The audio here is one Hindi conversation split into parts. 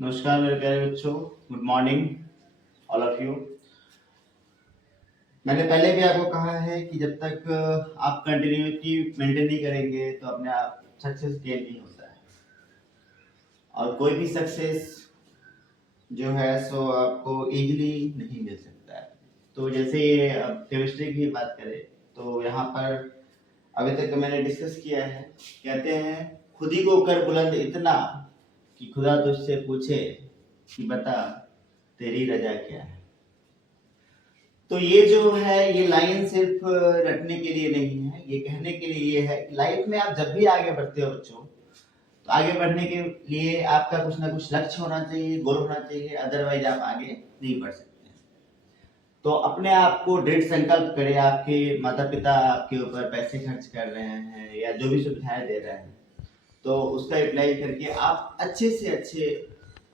नमस्कार मेरे प्यारे बच्चों। Good morning all of you. मैंने पहले भी आपको कहा है कि जब तक आप कंटिन्यूटी मेंटेन नहीं करेंगे तो अपने आप सक्सेस गेन नहीं होता है। और कोई भी सक्सेस जो है सो आपको इजीली नहीं मिल सकता है। तो जैसे ये केमिस्ट्री की बात करें तो यहाँ पर अभी तक मैंने डिस्कस किया है। कहते हैं खुद ही को कर बुलंद इतना कि खुदा तुझसे पूछे कि बता तेरी रजा क्या है। तो ये जो है ये लाइन सिर्फ रटने के लिए नहीं है, ये कहने के लिए ये है कि लाइफ में आप जब भी आगे बढ़ते हो बच्चों, तो आगे बढ़ने के लिए आपका कुछ ना कुछ लक्ष्य होना चाहिए, गोल होना चाहिए, अदरवाइज आप आगे नहीं बढ़ सकते। तो अपने आप को दृढ़ संकल्प करें। आपके माता पिता आपके ऊपर पैसे खर्च कर रहे हैं या जो भी सुविधाएं दे रहे हैं, तो उसका अप्लाई करके आप अच्छे से अच्छे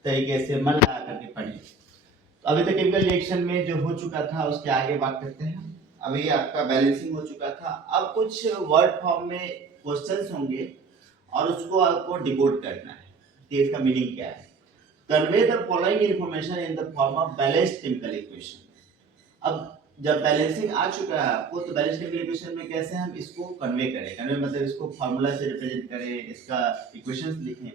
तरीके से मन लगा करके पढ़ें। तो अभी तक केमिकल रिएक्शन में जो हो चुका था उसके आगे बात करते हैं। अभी आपका बैलेंसिंग हो चुका था, अब कुछ वर्ड फॉर्म में क्वेश्चंस होंगे और उसको आपको डिकोड करना है कि इसका मीनिंग क्या है। Convey the following information in the form of balanced chemical equation. अब जब बैलेंसिंग आ चुका है आपको, तो बैलेंस्ड केमिकल इक्वेशन में कैसे हम इसको कन्वे करें। कन्वे मतलब इसको फार्मूला से रिप्रेजेंट करें, इसका इक्वेशंस लिखें।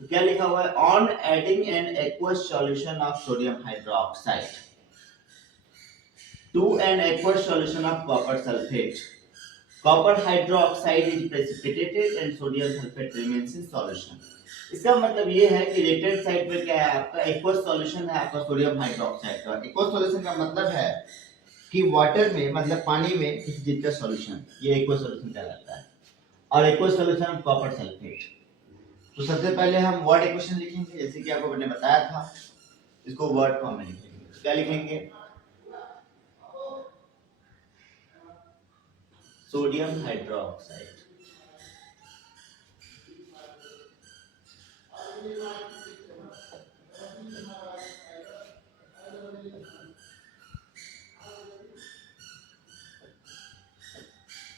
तो क्या लिखा हुआ है, on adding an aqueous solution of sodium hydroxide to an aqueous solution of copper sulfate, copper hydroxide is precipitated and sodium sulfate remains in solution। इसका मतलब ये है कि रिएक्टेंट साइड पे क्या है, आपका एक्वस सॉल्यूशन है आपका सोडियम हाइड्रोक्साइड का। एक्वस सॉल्यूशन का मतलब है कि वाटर में मतलब पानी में किसी चीज का सॉल्यूशन, ये एक्वस सॉल्यूशन कहलाता है। और aqueous solution of copper sulphate. तो सबसे पहले हम वर्ड इक्वेशन लिखेंगे, जैसे कि आपको मैंने बताया था, इसको वर्ड फॉर्म में लिखेंगे। तो क्या लिखेंगे, सोडियम हाइड्रोक्साइड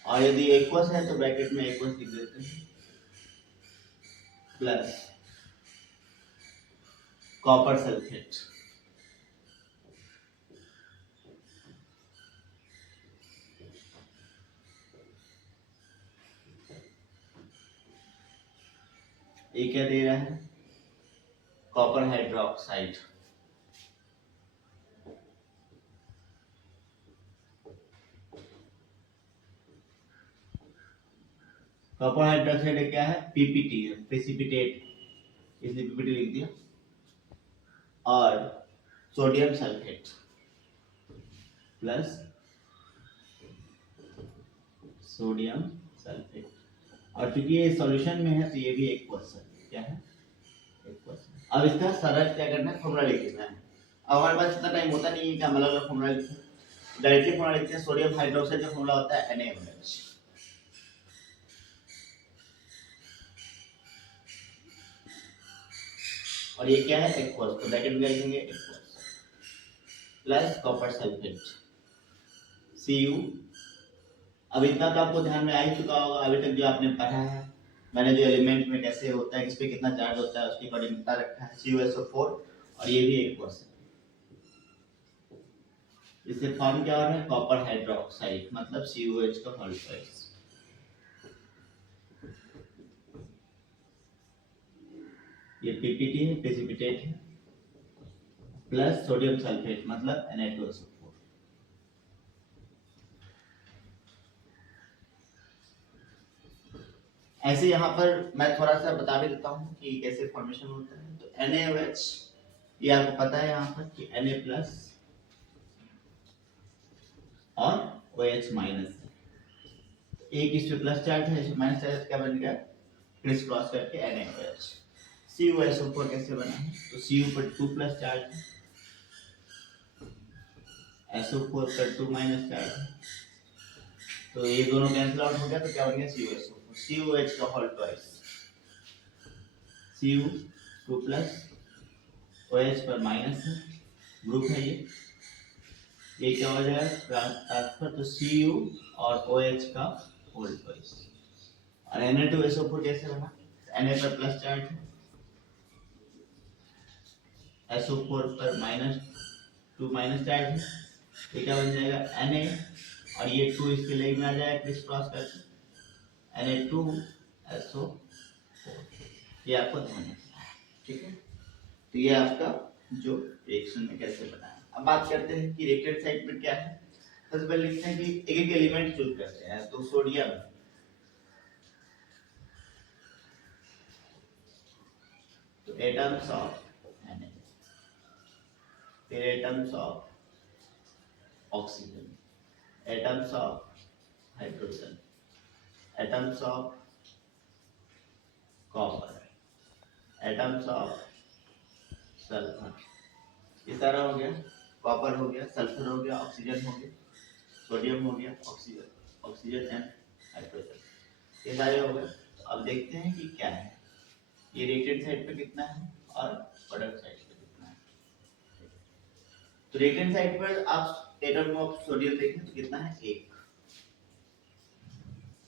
और यदि एक्वस है तो ब्रैकेट में एक्वस लिख देते हैं प्लस कॉपर सल्फेट। ये क्या दे रहा है, कॉपर हाइड्रोक्साइड। कॉपर हाइड्रोक्साइड क्या है, पीपीटी है, प्रेसिपिटेट, इसलिए पीपीटी लिख दिया। और sodium sulphate plus sodium sulphate. और चूंकि ये सॉल्यूशन में है तो ये भी एक्वस है। क्या है, एक्वस। अब इसका सरल क्या करना है, फॉर्मूला लिख देना है। अब हमारे पास इतना टाइम होता नहीं है कि हम अलग अलग फॉर्मूला लिखें, डायरेक्टली फॉर्मूला लिखते हैं। सोडियम हाइड्रोक्साइड का फॉर्मूला होता है NaOH। और ये क्या है, एक्वस, तो ब्रैकेट में लिखेंगे aqueous plus copper sulphate Cu। अब इतना तो आपको ध्यान में आ ही चुका होगा, अभी तक जो आपने पढ़ा है। मैंने जो एलिमेंट में कैसे होता है, किस पे कितना चार्ज होता है, उसके अकॉर्डिंग बता रखा है, CuSO4। और ये भी एक्वस है। इससे फॉर्म क्या हो रहा है, कॉपर हाइड्रोक्साइड, मतलब CuH का होल ट्वाइस। ये पीपीटी है, प्रेसिपिटेट है, प्लस सोडियम सल्फेट मतलब Na2SO4। ऐसे यहाँ पर मैं थोड़ा सा बता भी देता हूँ कि कैसे फॉर्मेशन होता है। तो NaOH, ये आपको पता है यहाँ पर कि Na प्लस और OH माइनस है। एक इस पे प्लस चार्ज है, इस पे माइनस चार्ज, क्या बन गया, क्रिस क्रॉस करके NaOH। CuSO4 कैसे बना है, तो Cu पर 2 प्लस चार्ज है, SO4 पर 2 माइनस चार्ज है। तो ये दोनों कैंसिल आउट हो गया, तो क्या बन गया, CuSO4। CuH का whole twice, Cu 2 plus, OH पर माइनस है, ग्रुप है ये क्या हो जाएगा, ट्रांसफर, तो Cu और OH का होल ट्वाइस। और Na2SO4 कैसे बना, Na पर प्लस चार्ज है, SO4 पर -2 माइनस ऐड है, तो क्या बन जाएगा Na, और ये 2 इसके लेग में आ जाएगा क्रिस क्रॉस करके Na2SO4। ये आपको ध्यान रखना है, ठीक है। तो ये आपका जो रिएक्शन में कैसे बना है। अब बात करते हैं कि रिएक्टेंट साइड पर क्या है। सबसे पहले लिखते हैं कि एक एक एलिमेंट चूज करते हैं। तो सोडियम, तो एटम्स ऑफ Na, फिर atoms of oxygen, atoms of hydrogen, atoms of copper, atoms of sulphur. ये सारा हो गया, कॉपर हो गया, सल्फर हो गया, ऑक्सीजन हो गया, सोडियम हो गया, ऑक्सीजन एंड हाइड्रोजन, ये सारे हो गए। तो अब देखते हैं कि क्या है, ये रिएक्टेंट साइड पे कितना है और प्रोडक्ट साइड पे कितना है। तो रिएक्टेंट साइड पर आप एटम ऑफ सोडियम देखें तो कितना है 1,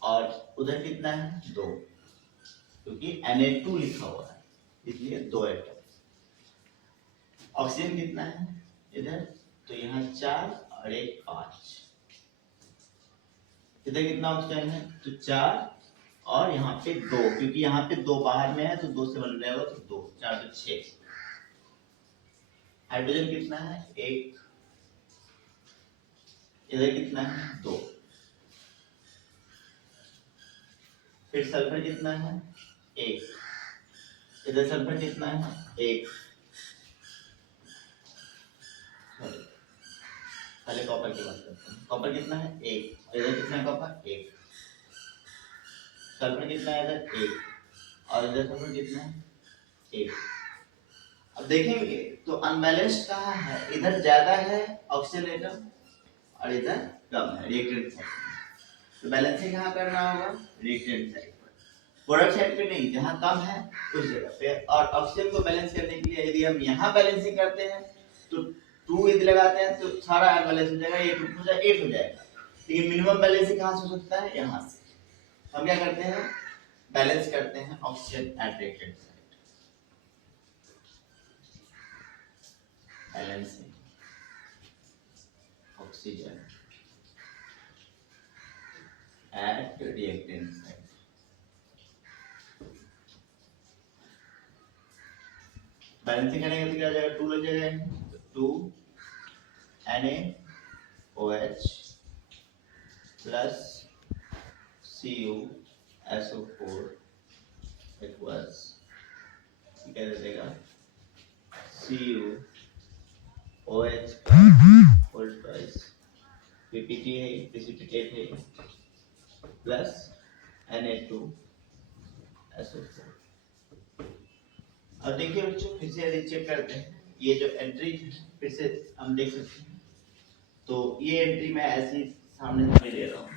और उधर कितना है 2, क्योंकि Na2 लिखा हुआ है इसलिए 2 एटम। ऑक्सीजन कितना है इधर, तो यहाँ 4 और 1 5, इधर कितना ऑक्सीजन है तो 4 और यहाँ पे 2, क्योंकि यहाँ पे 2 बाहर में है तो 2 से बन जाएगा तो 2 4 तो 6। हाइड्रोजन कितना है 1, इधर कितना है 2, फिर सल्फर कितना है 1, इधर सल्फर कितना है 1, पहले कॉपर की बात करते हैं। कॉपर कितना है 1, इधर कितना है कॉपर 1, सल्फर कितना है इधर 1, और इधर सल्फर कितना है 1। अब देखेंगे तो अनबैलेंस्ड कहाँ है, इधर ज्यादा है ऑक्सीजन एटम और इधर कम है रिएक्टेंट साइड। तो बैलेंसिंग कहाँ करना होगा, रिएक्टेंट साइड पर, प्रोडक्ट साइड पे नहीं, जहाँ कम है उस जगह पे। और ऑक्सीजन को बैलेंस करने के लिए यदि हम यहाँ बैलेंसिंग करते हैं तो 2 यदि लगाते हैं तो सारा बैलेंस हो जाएगा, ये 2 हो जाएगा 8 हो जाएगा। लेकिन मिनिमम बैलेंसिंग कहाँ से हो सकता है, यहाँ से। हम क्या करते हैं, बैलेंस करते हैं oxygen at reactant side, balancing oxygen at reactant side. Balancing करेंगे तो क्या हो जाएगा, 2 लग जाएगा, 2 NaOH प्लस CuSO4 इक्वल्स क्या दे देगा, CuOH होल ट्वाइस पीपीटी है, प्रेसिपिटेट है, प्लस Na2SO4। अब देखिए बच्चों, फिर से यदि चेक करते हैं ये जो एंट्री फिर से हम देख सकते हैं। तो ये एंट्री मैं ऐसी सामने से ले रहा हूँ,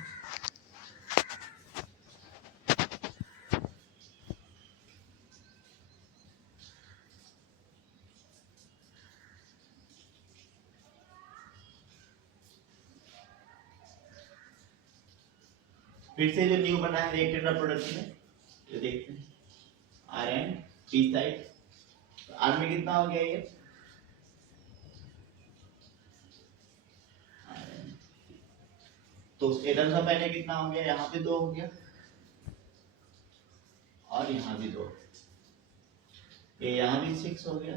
फिर से जो न्यू बना है रिएक्टेंट प्रोडक्ट में, जो देखते हैं Rn पी साइड, तो R में कितना हो गया ये Rn, तो एटम्स ऑफ Na कितना हो गया, यहाँ पे 2 हो गया और यहाँ भी 2, ये यहाँ भी 6 हो गया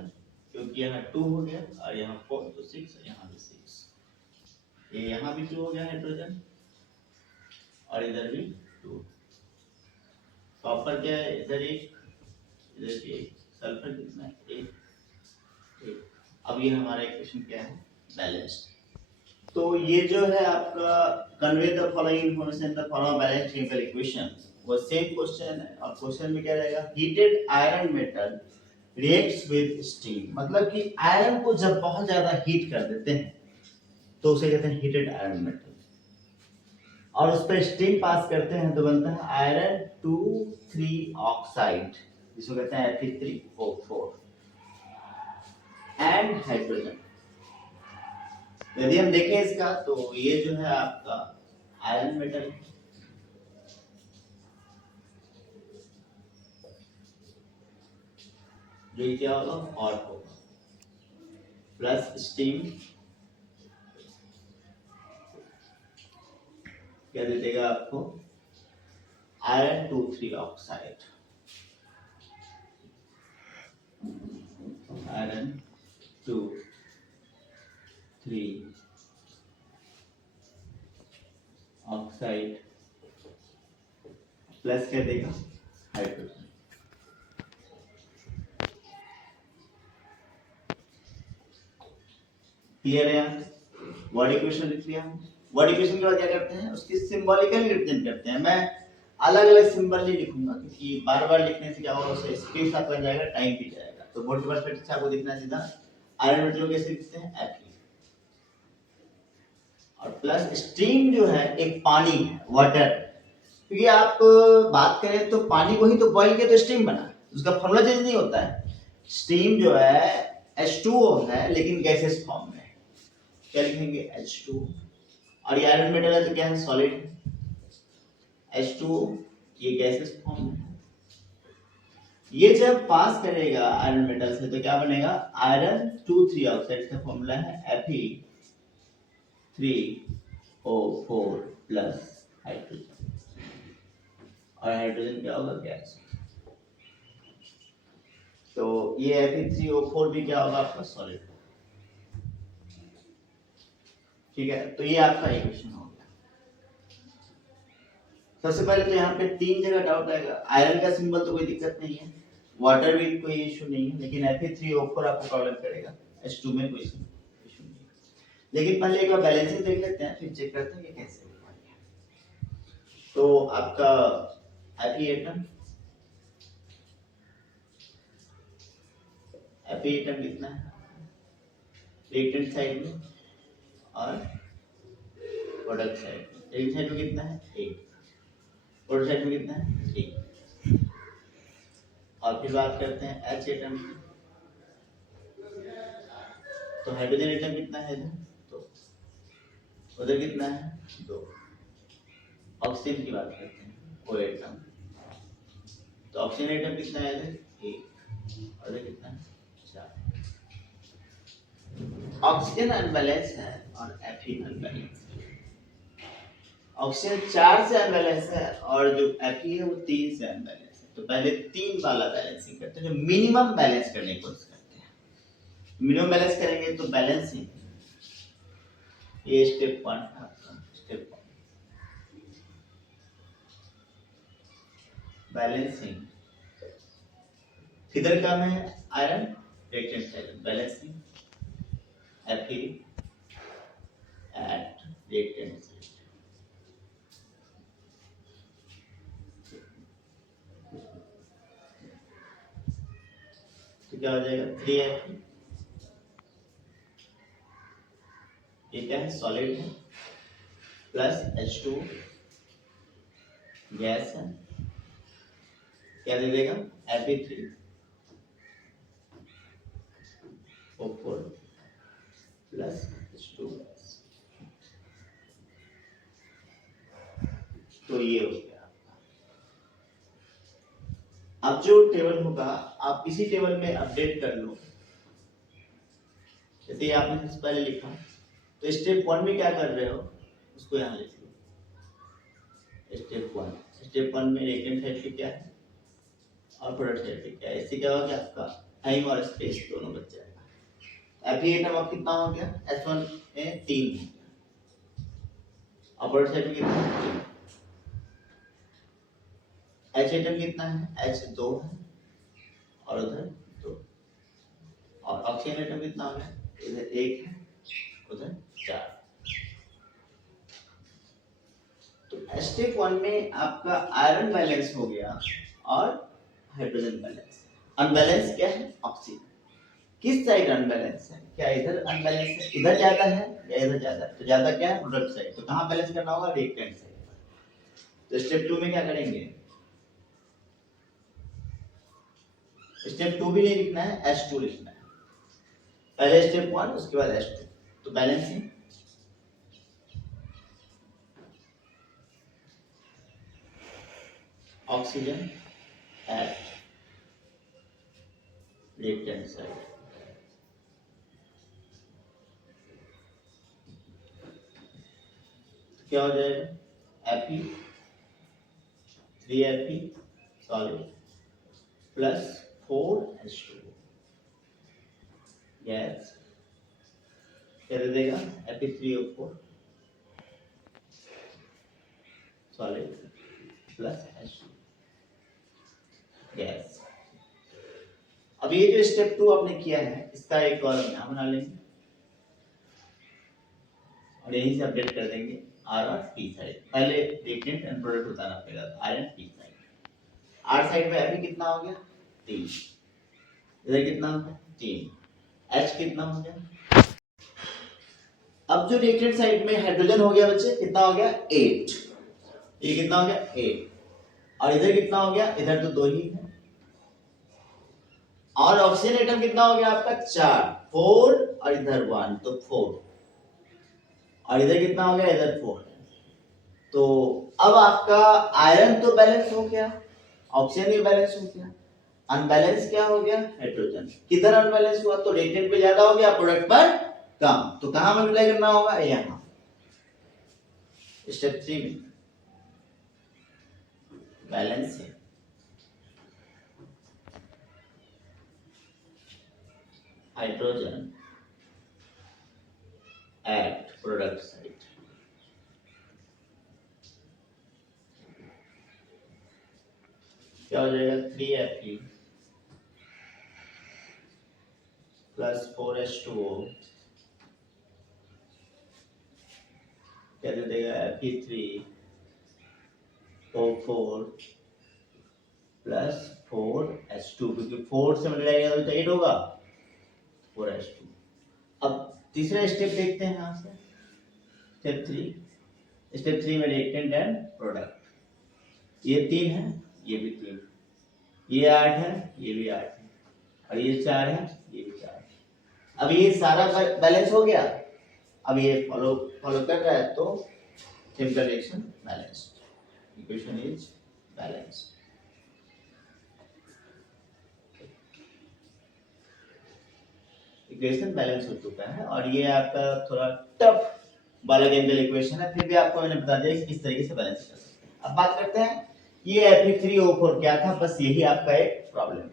क्योंकि यहाँ 2 हो गया और यहाँ 4, तो 6, यहाँ भी 6, ये यहाँ भी 2 हो गया हाइड्रोजन और इधर भी 2। कॉपर क्या है इधर 1, इधर 1, सल्फर कितना है 1। अब ये हमारा इक्वेशन क्या है, बैलेंस्ड। तो ये जो है आपका convey the following information the following balanced chemical equation, वो सेम क्वेश्चन है। और क्वेश्चन में क्या रहेगा, heated iron metal reacts with steam, मतलब कि आयरन को जब बहुत ज्यादा हीट कर देते हैं तो उसे कहते हैं हीटेड आयरन मेटल, और उस पर स्टीम पास करते हैं तो बनता है आयरन 2,3 ऑक्साइड, जिसको कहते हैं Fe3O4 एंड हाइड्रोजन। यदि हम देखें इसका तो ये जो है आपका आयरन मेटल, जो क्या होगा हॉट होगा, प्लस स्टीम क्या दे देगा आपको, iron 2,3 oxide, iron 2,3 oxide plus क्या देगा, हाइड्रोजन। क्लियर है यहाँ? वर्ड इक्वेशन लिख लिया। वर्ड इक्वेशन के बाद क्या करते हैं, उसकी सिंबॉलिकली रिप्रेजेंट करते हैं। मैं अलग अलग सिंबल नहीं लिखूंगा क्योंकि बार बार लिखने से क्या होगा, उससे स्पेस आप बन जाएगा, टाइम भी जाएगा। तो बोर्ड के पर्सपेक्टिव से आपको दिखना सीधा आयरन मेटल कैसे लिखते हैं, Fe। और प्लस स्टीम जो है एक पानी है, वाटर, क्योंकि आप बात करें तो पानी को ही तो बॉईल किया तो स्टीम बना, उसका फॉर्मूला चेंज नहीं होता है। स्टीम जो है H2O है लेकिन गैसेस फॉर्म में, क्या लिखेंगे H2, और ये आयरन मेटल है तो क्या है, सॉलिड H2O, ये गैसेस फॉर्म में। ये जब पास करेगा आयरन मेटल से तो क्या बनेगा, आयरन 2,3 ऑक्साइड का फॉर्मूला है Fe3O4 प्लस हाइड्रोजन, और हाइड्रोजन क्या होगा, गैस। तो ये Fe3O4 भी क्या होगा आपका, सॉलिड। ठीक है, तो ये आपका इक्वेशन हो गया। सबसे पहले तो यहाँ पे 3 जगह डाउट आएगा। आयरन का सिंबल तो कोई दिक्कत नहीं है, वाटर भी कोई इशू नहीं है, लेकिन Fe3O4 आपको प्रॉब्लम करेगा, H2 में कोई इशू नहीं है। लेकिन पहले एक बार बैलेंसिंग देख लेते हैं, फिर चेक करते हैं कि कैसे होगा। तो आपका Fe एटम कितना है रिएक्टेंट साइड में, और प्रोडक्ट साइड में, रिएक्टेंट साइड में कितना है 8, प्रोडक्ट साइड में कितना है 3। और फिर बात करते हैं H एटम की, तो हाइड्रोजन एटम कितना है इधर, तो उधर कितना है 2। ऑक्सीजन की बात करते हैं, O एटम, तो ऑक्सीजन एटम कितना है इधर 1, और इधर कितना है 4। ऑक्सीजन अनबैलेंस है और Fe अनबैलेंस है। ऑक्सीजन 4 से अनबैलेंस है और जो Fe है वो 3 से अनबैलेंस है। तो पहले 3 वाला बैलेंसिंग करते हैं, जो मिनिमम बैलेंस करने की कोशिश करते हैं। मिनिमम बैलेंस करेंगे तो बैलेंसिंग, ये स्टेप 1 आपका, स्टेप 1 बैलेंसिंग। किधर काम है iron, reactant side, balancing Fe at reactant side। तो क्या हो जाएगा 3Fe, ये क्या है सॉलिड है, प्लस H2 गैस है, क्या दे देगा Fe3O4 प्लस H2 गैस। तो ये हो गया। अब जो टेबल होगा आप इसी टेबल में अपडेट कर लो। जैसे आपने सबसे पहले लिखा, तो स्टेप 1 में क्या कर रहे हो उसको यहाँ लिख लो। स्टेप 1 में रिएक्टेंट साइड पे क्या है और प्रोडक्ट साइड पे क्या है, इससे क्या होगा आपका टाइम और स्पेस दोनों बच जाएगा। Fe एटम अब कितना हो गया, H1 में 3 और प्रोडक्ट साइड में कितना है 3। H एटम कितना है H2 है और उधर 2, और ऑक्सीजन एटम कितना हो गया, इधर 1 है उधर 4। तो स्टेप 1 में आपका आयरन बैलेंस हो गया और हाइड्रोजन बैलेंस। अनबैलेंस क्या है ऑक्सीजन, किस साइड अनबैलेंस है, क्या इधर अनबैलेंस है, इधर ज्यादा है या इधर ज्यादा है, तो ज्यादा क्या है प्रोडक्ट साइड, तो कहां बैलेंस करना होगा रिएक्टेंट साइड। तो स्टेप 2 में क्या करेंगे, स्टेप 2 भी नहीं लिखना है, H2 लिखना है। पहले स्टेप 1 उसके बाद H2, तो balancing oxygen at reactant side क्या हो जाएगा Fe3Fe solid plus 4H2 gas, क्या दे देगा Fe3O4 solid plus H2 gas. अब ये जो स्टेप 2 आपने किया है इसका एक कॉलम यहाँ बना लेंगे और यहीं से अपडेट कर देंगे R और P साइड। पहले रिएक्टेंट एंड प्रोडक्ट बताना पड़ेगा, R and P side. R side में Fe कितना हो गया 3, इधर कितना हो गया 3, H कितना हो गया। अब जो रिएक्टेंट साइड में हाइड्रोजन हो गया बच्चे कितना हो गया 8, ये कितना हो गया 8 और इधर कितना हो गया, इधर तो 2 ही है और ऑक्सीजन एटम कितना हो गया आपका 4, 4 और इधर 1 तो 4 और इधर कितना हो गया इधर 4। तो अब आपका आयरन तो बैलेंस हो गया, ऑक्सीजन भी बैलेंस हो गया, अनबैलेंस क्या हो गया हाइड्रोजन। किधर अनबैलेंस हुआ तो रिएक्टेंट पे ज्यादा हो गया प्रोडक्ट पर कम, तो कहां मल्टीप्लाई करना होगा यहां स्टेप 3 में बैलेंस है। हाइड्रोजन एट प्रोडक्ट साइड क्या हो जाएगा 3Fe प्लस 4H2O क्या दे देगा Fe3O4 प्लस 4H2 क्योंकि 4 से मल्टीप्लाई किया तो 8 होगा 4H2। अब तीसरा स्टेप देखते हैं यहां से स्टेप 3 में रिएक्टेंट एंड प्रोडक्ट, ये 3 है ये भी 3, ये 8 है ये भी 8 है और ये 4 है ये भी 4 है। अब ये सारा बैलेंस हो गया, अब ये फॉलो कर रहा है तो chemical reaction balanced, equation is balanced. Equation balance हो चुका है और ये आपका थोड़ा टफ वाला केमिकल इक्वेशन है, फिर भी आपको मैंने बता दिया कि किस तरीके से बैलेंस कर सकते हैं। अब बात करते हैं ये Fe3O4 क्या था, बस यही आपका एक प्रॉब्लम है।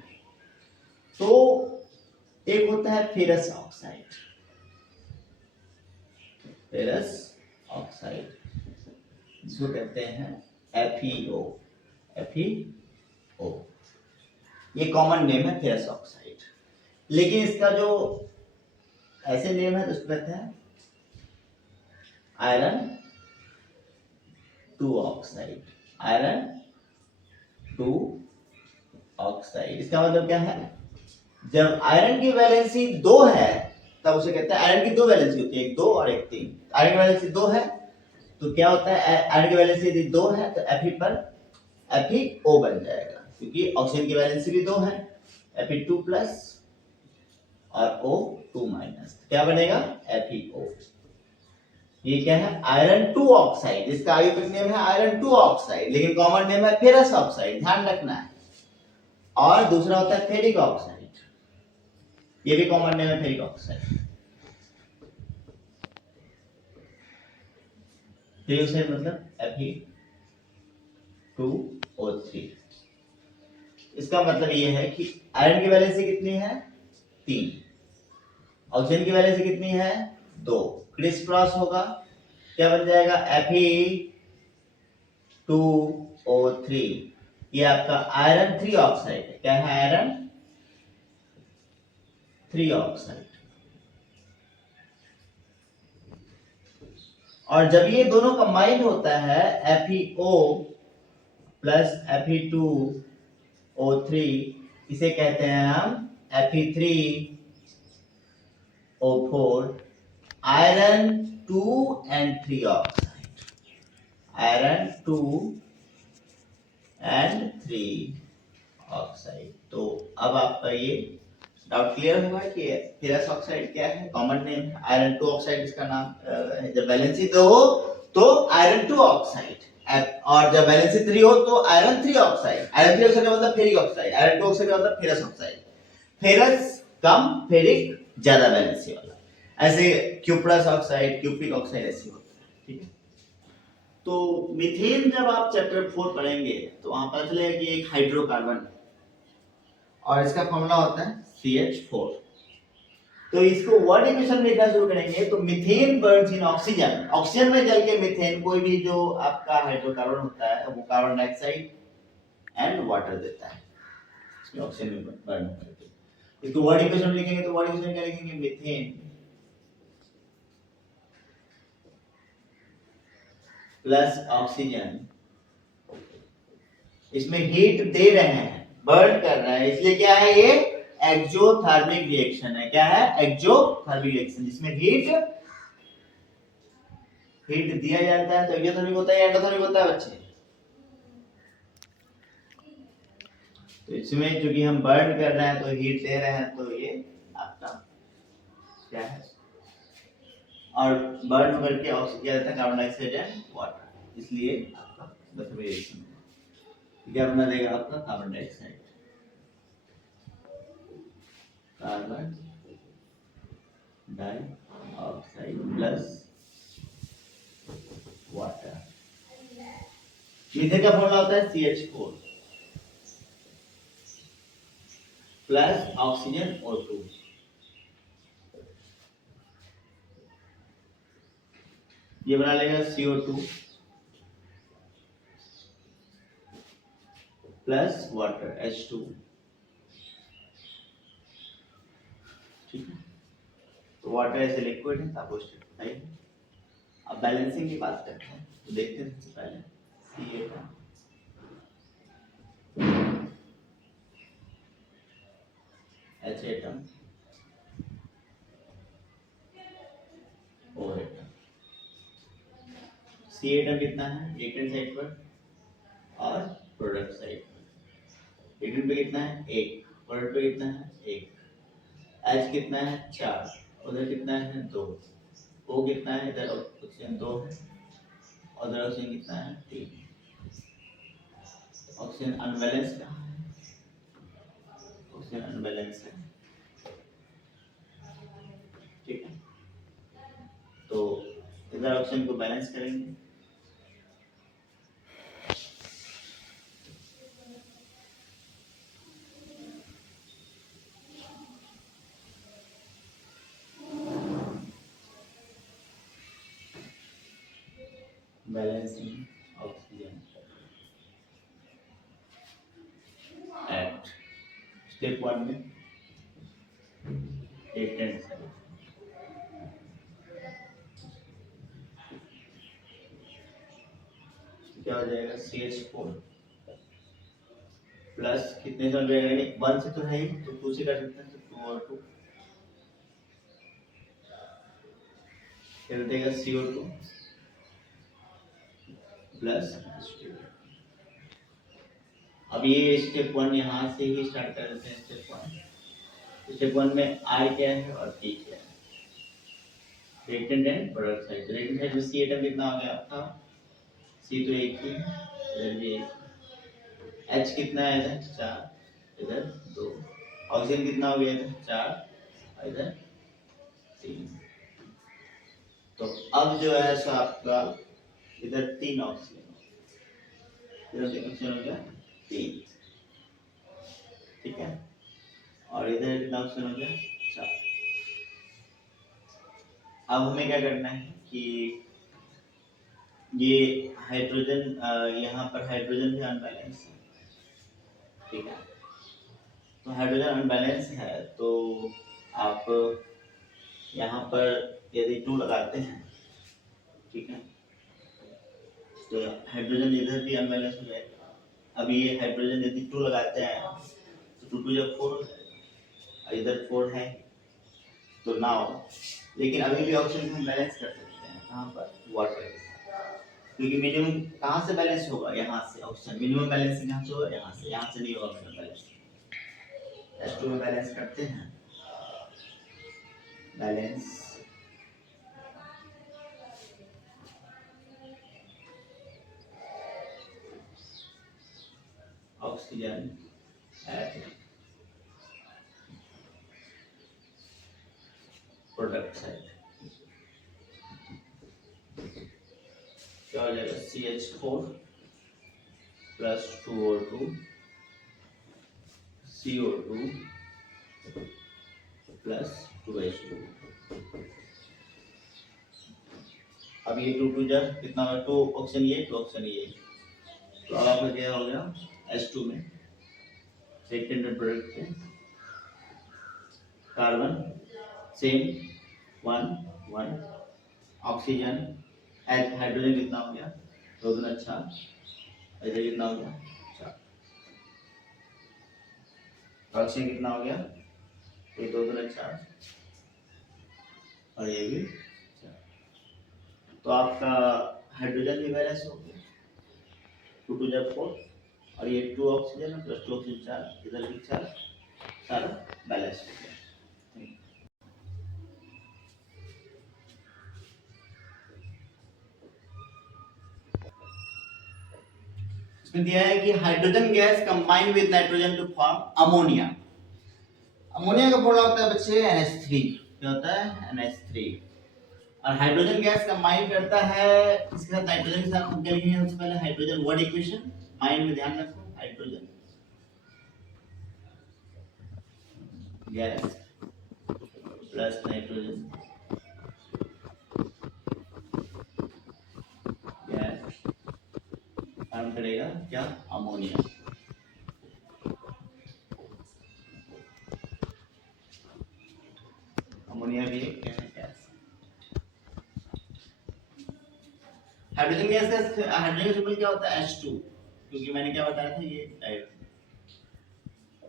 तो एक होता है फेरस ऑक्साइड, जिसको कहते हैं FeO, ये कॉमन नेम है फेरस ऑक्साइड, लेकिन इसका जो ऐसे नेम है तो उसको कहते हैं आयरन 2 ऑक्साइड, आयरन 2 ऑक्साइड। इसका मतलब क्या है, जब आयरन की वैलेंसी 2 है तब उसे कहते हैं, आयरन की 2 वैलेंसी होती है, एक 2 और एक 3, आयरन की वैलेंसी 2 है तो क्या होता है, आयरन की वैलेंसी यदि 2 है तो Fe पर FeO बन जाएगा, क्योंकि ऑक्सीजन की वैलेंसी भी 2 है, Fe2 प्लस और O2 माइनस, क्या बनेगा FeO। ये क्या है आयरन 2 ऑक्साइड, इसका आयुर्वेदिक नेम है आयरन 2 ऑक्साइड, लेकिन कॉमन नेम है फेरस ऑक्साइड, ध्यान रखना है। और दूसरा होता है फेरिक ऑक्साइड, ये भी कॉमन नेम है फेरिक ऑक्साइड। फेरिक ऑक्साइड मतलब Fe2O3। इसका मतलब ये है कि आयरन की वैलेंसी कितनी है 3, ऑक्सीजन की वैलेंसी कितनी है 2, क्रिस क्रॉस होगा क्या बन जाएगा Fe2O3, ये आपका आयरन 3 ऑक्साइड है। क्या है आयरन 3 ऑक्साइड। और जब ये दोनों कंबाइंड होता है FeO प्लस Fe2O3, इसे कहते हैं हम Fe3O4 iron 2 and 3 oxide, iron 2 and 3 oxide. तो अब आपका ये डाउट क्लियर हुआ कि फेरस ऑक्साइड क्या है, कॉमन नेम है आयरन 2 ऑक्साइड, इसका नाम जब वैलेंसी 2 हो तो आयरन 2 ऑक्साइड, और जब वैलेंसी 3 हो तो आयरन 3 ऑक्साइड। आयरन 3 ऑक्साइड का मतलब फेरिक ऑक्साइड, आयरन 2 ऑक्साइड का मतलब फेरस ऑक्साइड, फेरस कम फेरिक ज्यादा वैलेंसी वाला। ऐसे क्यूप्रस ऑक्साइड, क्यूप्रिक ऑक्साइड ऐसे होता है, ठीक है। तो मीथेन जब आप चैप्टर 4 पढ़ेंगे तो वहां पता चलेगा कि एक हाइड्रोकार्बन है और इसका फॉर्मूला होता है CH4। तो इसको वर्ड इक्वेशन में लिखना शुरू करेंगे तो methane Burns in oxygen, oxygen में जल के मीथेन कोई भी जो आपका हाइड्रोकार्बन होता है वो कार्बन डाइऑक्साइड एंड वाटर देता है, इसमें ऑक्सीजन में बर्न करके। इसको वर्ड इक्वेशन में लिखेंगे तो वर्ड इक्वेशन क्या लिखेंगे, मीथेन प्लस ऑक्सीजन, इसमें हीट दे रहे हैं, बर्न कर रहा है, इसलिए क्या है ये एक्सोथर्मिक रिएक्शन है। क्या है, एक्सोथर्मिक रिएक्शन, जिसमें हीट दिया जाता है तो एक्सोथर्मिक होता है या एंडोथर्मिक होता है बच्चे। तो इसमें क्योंकि हम बर्न कर रहे हैं तो हीट दे रहे हैं तो ये आपका क्या है, और बर्न होकर के ऑक्सीजन क्या रहता है, कार्बन डाइऑक्साइड एंड वाटर, इसलिए आपका एक्सोथर्मिक रिएक्शन क्या बना देगा आपका carbon dioxide, carbon dioxide plus water. Methane का फॉर्मूला होता है CH4 प्लस ऑक्सीजन O2। ये बना लेगा CO2 प्लस वाटर H2। ठीक है, तो वाटर ऐसे लिक्विड है, आपको बताइए। अब बैलेंसिंग की बात करते हैं तो देखते हैं सबसे पहले Ca का H atom O atom. C atom कितना है रिएक्टेंट साइड पर और प्रोडक्ट साइड पर। रिएक्टेंट पे कितना है 1, प्रोडक्ट पे कितना है 1। H कितना है 4, उधर कितना है 2। O कितना है, इधर ऑक्सीजन 2 है, उधर ऑक्सीजन कितना है 3। ऑक्सीजन अनबैलेंस कहाँ है, ऑक्सीजन अनबैलेंस है। ठीक है, तो इधर ऑक्सीजन को बैलेंस करेंगे। बैलेंसिंग ऑक्सीजन एट स्टेप 1 में रिएक्टेंट साइड। क्या हो जाएगा CH4 प्लस कितने से हो जाएगा, यानी 1 से तो है ही तो 2 से कर सकते हैं, तो 2 और 2 फिर देगा CO2 प्लस H2। अब ये स्टेप 1 यहाँ से ही स्टार्ट कर देते हैं। स्टेप 1 में R क्या है और P क्या है, reactant and product side. Reactant side में C एटम कितना हो गया आपका, C तो एक ही है, इधर भी एक, H कितना है इधर 4, इधर 2, ऑक्सीजन कितना हो गया इधर 4 इधर 3। तो अब जो है सो आपका इधर 3 ऑक्सीजन, इधर ऑक्सीजन हो गया 3। ठीक है, और इधर कितना ऑक्सीजन हो गया 4। अब हमें क्या करना है कि ये हाइड्रोजन यहाँ पर हाइड्रोजन भी अनबैलेंस है। ठीक है, तो हाइड्रोजन अनबैलेंस है तो आप यहाँ पर यदि 2 लगाते हैं, ठीक है, तो हाइड्रोजन इधर भी अनबैलेंस हो जाएगा। अब ये हाइड्रोजन यदि 2 लगाते हैं तो 2 2 जब 4 हो जाएगा, इधर 4 है तो नाउ, लेकिन अभी भी ऑक्सीजन को हम बैलेंस कर सकते हैं कहाँ पर, वाटर, क्योंकि मिनिमम कहाँ से बैलेंस होगा, यहाँ से ऑक्सीजन मिनिमम बैलेंस यहाँ से होगा, यहाँ से नहीं होगा मिनिमम बैलेंस। H2 में बैलेंस करते हैं, balance oxygen at product side. क्या हो जाएगा CH4 plus 2O2 CO2 plus 2H2। अब ये 2 जब कितना होगा, 2 ऑप्शन ये 2 ऑप्शन ये, तो अब आपका क्या हो गया H2 में सेकेंडरी प्रोडक्ट है कार्बन सेम 1 1, ऑक्सीजन हाइड्रोजन कितना हो गया 2 दूना 4, इधर कितना हो गया 4, ऑक्सीजन कितना हो गया ये 2 दूना 4 और ये भी 4। तो आपका हाइड्रोजन भी बैलेंस हो गया 2 जब 4 और ये 2 ऑक्सीजन प्लस 2 ऑक्सीजन 4, इधर भी 4, सारा बैलेंस हो गया। इसमें दिया है कि hydrogen gas combine with nitrogen to form ammonia. Ammonia का फॉर्मूला होता है बच्चे NH3, क्या होता है NH3। और हाइड्रोजन गैस कंबाइन करता है इसके साथ नाइट्रोजन के साथ, हम क्या लिखेंगे सबसे पहले हाइड्रोजन वर्ड इक्वेशन, माइंड में ध्यान रखो hydrogen gas plus nitrogen gas form करेगा क्या अमोनिया। अमोनिया भी एक क्या है गैस। हाइड्रोजन गैस का हाइड्रोजन सिंबल क्या होता है H2, क्योंकि मैंने क्या बताया था ये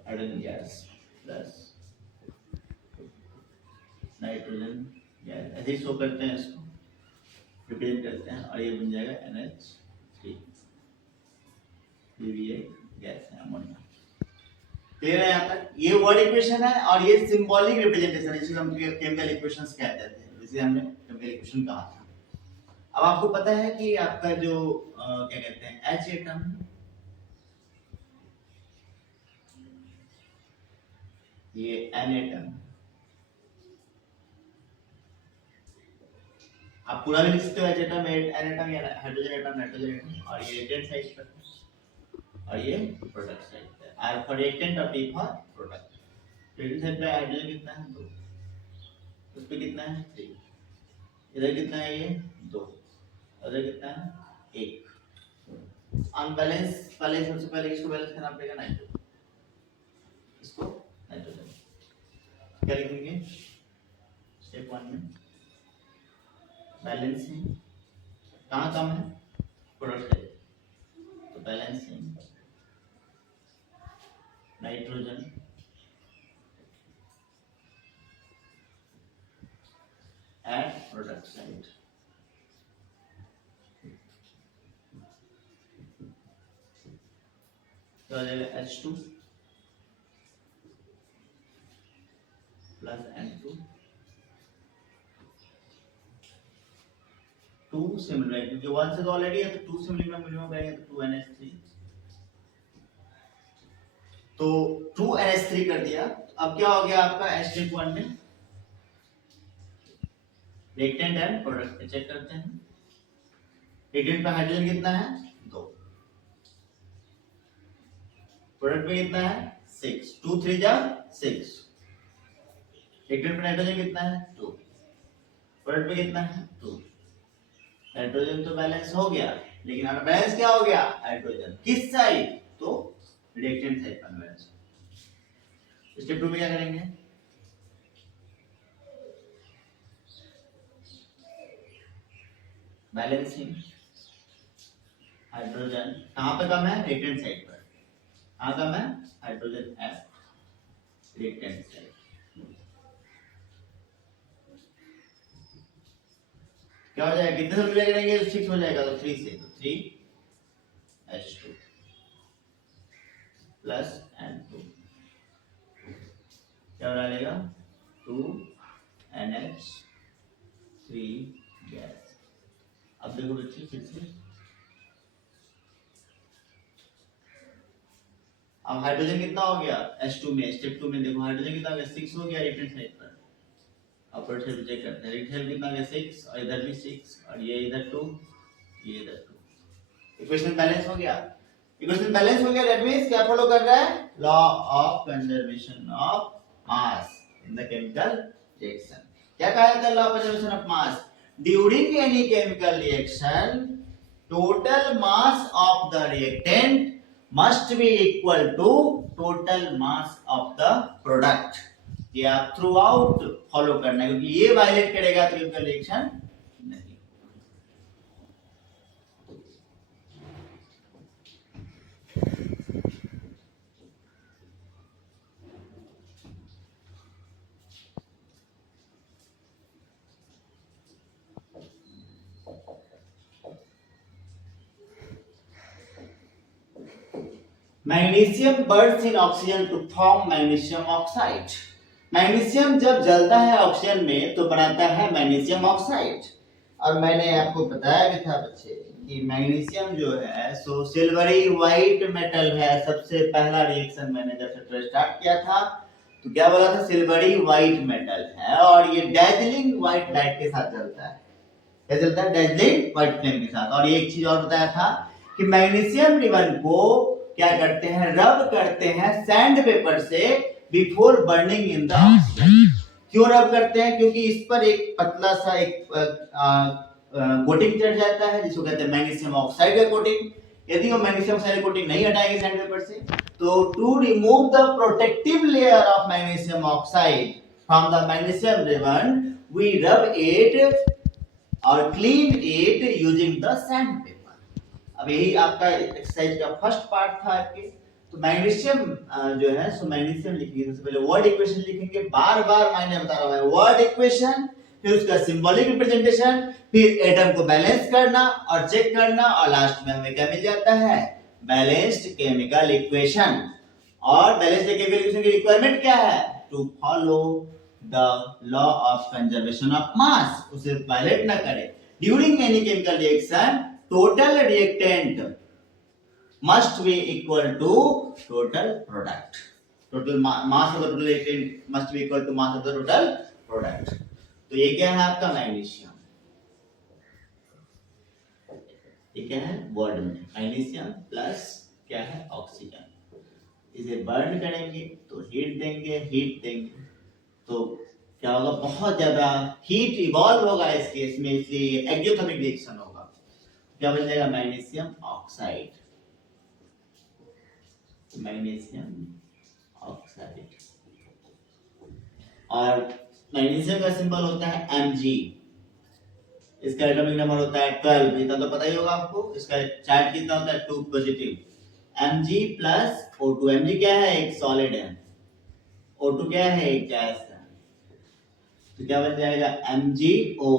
hydrogen gas plus nitrogen gas, ऐसे ही शो करते हैं इसको, रिप्रेजेंट करते हैं और ये बन जाएगा NH3, ये भी एक गैस है अमोनिया। क्लियर है यहाँ तक? ये वर्ड इक्वेशन है और ये सिंबॉलिक रिप्रेजेंटेशन है, जिसे हम केमिकल इक्वेशंस कहते थे, जिसे हमने केमिकल इक्वेशन कहा था। अब आपको पता है कि आपका जो क्या कहते हैं H एटम, ये N एटम, आप पूरा भी लिख सकते हो H एटम N एटम या हाइड्रोजन एटम नाइट्रोजन एटम, और ये रिएक्टेंट साइड पर और ये प्रोडक्ट साइड पर, R फॉर रिएक्टेंट और P for product. Reactant side पे हाइड्रोजन कितना है 2, उस पे कितना है 3, इधर कितना है ये 2, उधर कितना है 1। अनबैलेंस पहले सबसे पहले इसको बैलेंस करना पड़ेगा नाइट्रोजन, इसको नाइट्रोजन क्या लिखेंगे स्टेप 1 में बैलेंसिंग, कहाँ कम है प्रोडक्ट है, तो balancing nitrogen eight product side. तो आ जाएगा H2 प्लस N2 2 से मिल रहा है, क्योंकि 1 से तो ऑलरेडी है, तो 2 से मिनिमम करेंगे तो 2NH3, तो 2NH3 कर दिया। अब क्या हो गया आपका स्टेप 1 में रिएक्टेंट एंड प्रोडक्ट पे चेक करते हैं। रिएक्टेंट पे हाइड्रोजन कितना है 2, प्रोडक्ट पे कितना है 6, 2 3 जा 6, रिएक्टेंट पे नाइट्रोजन कितना है 2, प्रोडक्ट पे कितना है 2। नाइट्रोजन तो बैलेंस हो गया, लेकिन अनबैलेंस क्या हो गया हाइड्रोजन, किस साइड, तो रिएक्टेंट साइड पर अनबैलेंस। स्टेप 2 में क्या करेंगे, बैलेंसिंग हाइड्रोजन कहां पे कम है रिएक्टेंट साइड पर, कहां कम है हाइड्रोजन एट रिएक्टेंट साइड। क्या हो जाएगा, कितने से मल्टीप्लाई करेंगे तो 6 हो जाएगा, तो 3 से, तो 3H2 प्लस N2 क्या डालेगा 2NH3 गैस। अब देखो बच्चे फिर से, अब हाइड्रोजन कितना हो गया H2 में, स्टेप 2 में देखो हाइड्रोजन कितना हो गया 6 हो गया रिएक्टेंट साइड पर, अपर साइड चेक करते हैं, रिएक्टेंट कितना हो गया 6 और इधर भी 6 और ये इधर 2, ये इक्वेशन बैलेंस हो गया। इक्वेशन बैलेंस हो गया, दैट मींस क्या फॉलो कर रहा है, law of conservation of mass in the chemical reaction. क्या कहा जाता है law of conservation of mass, during any chemical reaction total mass of the reactant must be equal to total mass of the product। ये आप थ्रू आउट फॉलो करना है, क्योंकि ये वायलेट करेगा तो केमिकल रिएक्शन नहीं। Magnesium burns in oxygen to form magnesium oxide. Magnesium जब जलता है ऑक्सीजन में तो बनाता है मैग्नीशियम ऑक्साइड। और मैंने आपको बताया भी था बच्चे कि मैग्नीशियम जो है सो सिल्वरी व्हाइट मेटल है। सबसे पहला रिएक्शन मैंने जब चैप्टर स्टार्ट किया था तो क्या बोला था, सिल्वरी व्हाइट मेटल है और ये डैजलिंग व्हाइट लाइट के साथ जलता है। क्या जलता है, डैजलिंग व्हाइट फ्लेम के साथ। और एक चीज और बताया था कि मैग्नीशियम रिबन को क्या करते हैं, रब करते हैं सैंड पेपर से before burning in the oxygen. क्यों रब करते हैं, क्योंकि इस पर एक पतला सा एक कोटिंग चढ़ जाता है जिसको कहते हैं मैग्नीशियम ऑक्साइड का कोटिंग। यदि वो मैग्नीशियम ऑक्साइड कोटिंग नहीं हटाएंगे सैंड पेपर से तो to remove the protective layer of magnesium oxide from the magnesium ribbon we rub it और clean it using the sand paper. अब यही आपका एक्सरसाइज का फर्स्ट पार्ट था आपके। तो मैग्नीशियम जो है सो मैग्नीशियम लिखेंगे, सबसे पहले वर्ड इक्वेशन लिखेंगे, बार बार मैंने बता रहा हूं वर्ड इक्वेशन, फिर उसका सिंबॉलिक रिप्रेजेंटेशन, फिर एटम को बैलेंस करना और चेक करना और लास्ट में हमें क्या मिल जाता है, बैलेंस्ड केमिकल इक्वेशन। और बैलेंस्ड केमिकल इक्वेशन की रिक्वायरमेंट क्या है, to follow the law of conservation of mass, उसे वायलेट ना करे। During any chemical reaction total reactant must be equal to total product। total mass of the total reactant must be equal to mass of the total product। तो ये क्या है आपका मैग्नीशियम, ये क्या है वर्ड में मैग्नीशियम प्लस क्या है ऑक्सीजन। इसे बर्न करेंगे तो हीट देंगे तो क्या होगा, बहुत ज्यादा हीट इवॉल्व होगा इस केस में, इसलिए एक्सोथर्मिक रिएक्शन होगा। क्या बन जाएगा, मैग्नीशियम ऑक्साइड, मैग्नीशियम ऑक्साइड। और मैग्नीशियम का सिंबल होता है Mg, इसका एटॉमिक नंबर होता है 12, इतना तो पता ही होगा आपको। इसका चार्ज कितना होता है, 2 positive. Mg plus O2, Mg क्या है, एक सॉलिड है, O2 क्या है, एक गैस है। तो क्या बन जाएगा MgO,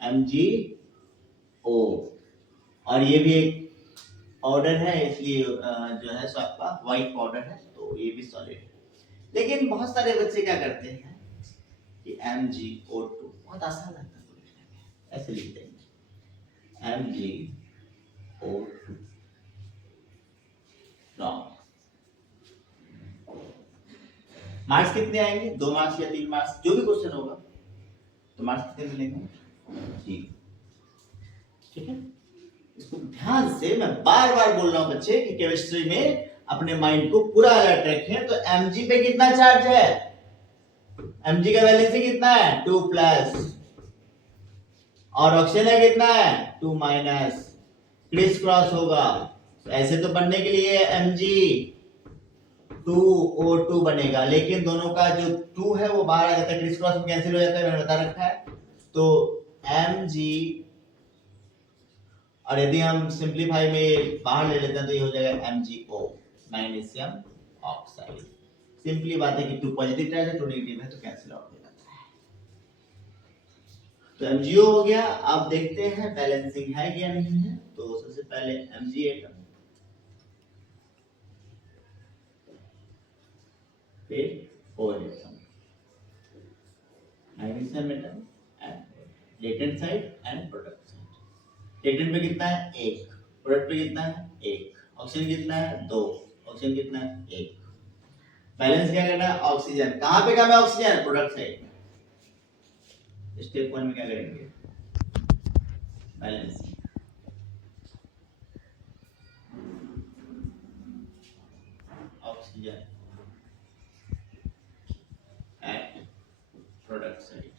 MgO। और ये भी एक पाउडर है इसलिए जो है सो आपका व्हाइट पाउडर है, तो ये भी सॉलिड है। लेकिन बहुत सारे बच्चे क्या करते हैं कि MgO2 बहुत आसान लगता है लिखने में, ऐसे लिख देंगे MgO2 रॉन्ग। मार्क्स कितने आएंगे, 2 मार्क्स या 3 मार्क्स, जो भी क्वेश्चन होगा तो मार्क्स कितने मिलेंगे जी, ठीक है। इसको ध्यान से मैं बार बार बोल रहा हूं बच्चे कि केमिस्ट्री में अपने माइंड को पूरा अलर्ट रखें। तो Mg पे कितना चार्ज है, Mg का वैलेंसी कितना है, 2 प्लस, और ऑक्सीजन है कितना है, 2 माइनस, क्रिस क्रॉस होगा। तो ऐसे तो बनने के लिए Mg2O2 बनेगा, लेकिन दोनों का जो 2 है वो बाहर आ जाता है, क्रिस क्रॉस में कैंसिल हो जाता है, मैंने बता रखा है। तो Mg, और यदि हम सिंपलीफाई में बाहर ले लेते हैं तो ये हो जाएगा MgO, मैग्नीशियम ऑक्साइड। सिंपली बात है कि 2 पॉजिटिव चार्ज है 2 नेगेटिव है तो कैंसिल आउट हो जाता है। तो MgO हो गया। अब देखते हैं बैलेंसिंग है या नहीं है। तो सबसे पहले Mg एटम, फिर O atom, magnesium atom and reactant side and product. Reactant पे कितना है, 1, प्रोडक्ट पे कितना है, 1, ऑक्सीजन कितना है, 2, ऑक्सीजन कितना है, 1। बैलेंस क्या करना है, ऑक्सीजन कहां पे कम है, ऑक्सीजन प्रोडक्ट साइड में। स्टेप 1 में क्या करेंगे, balance. Oxygen at product side,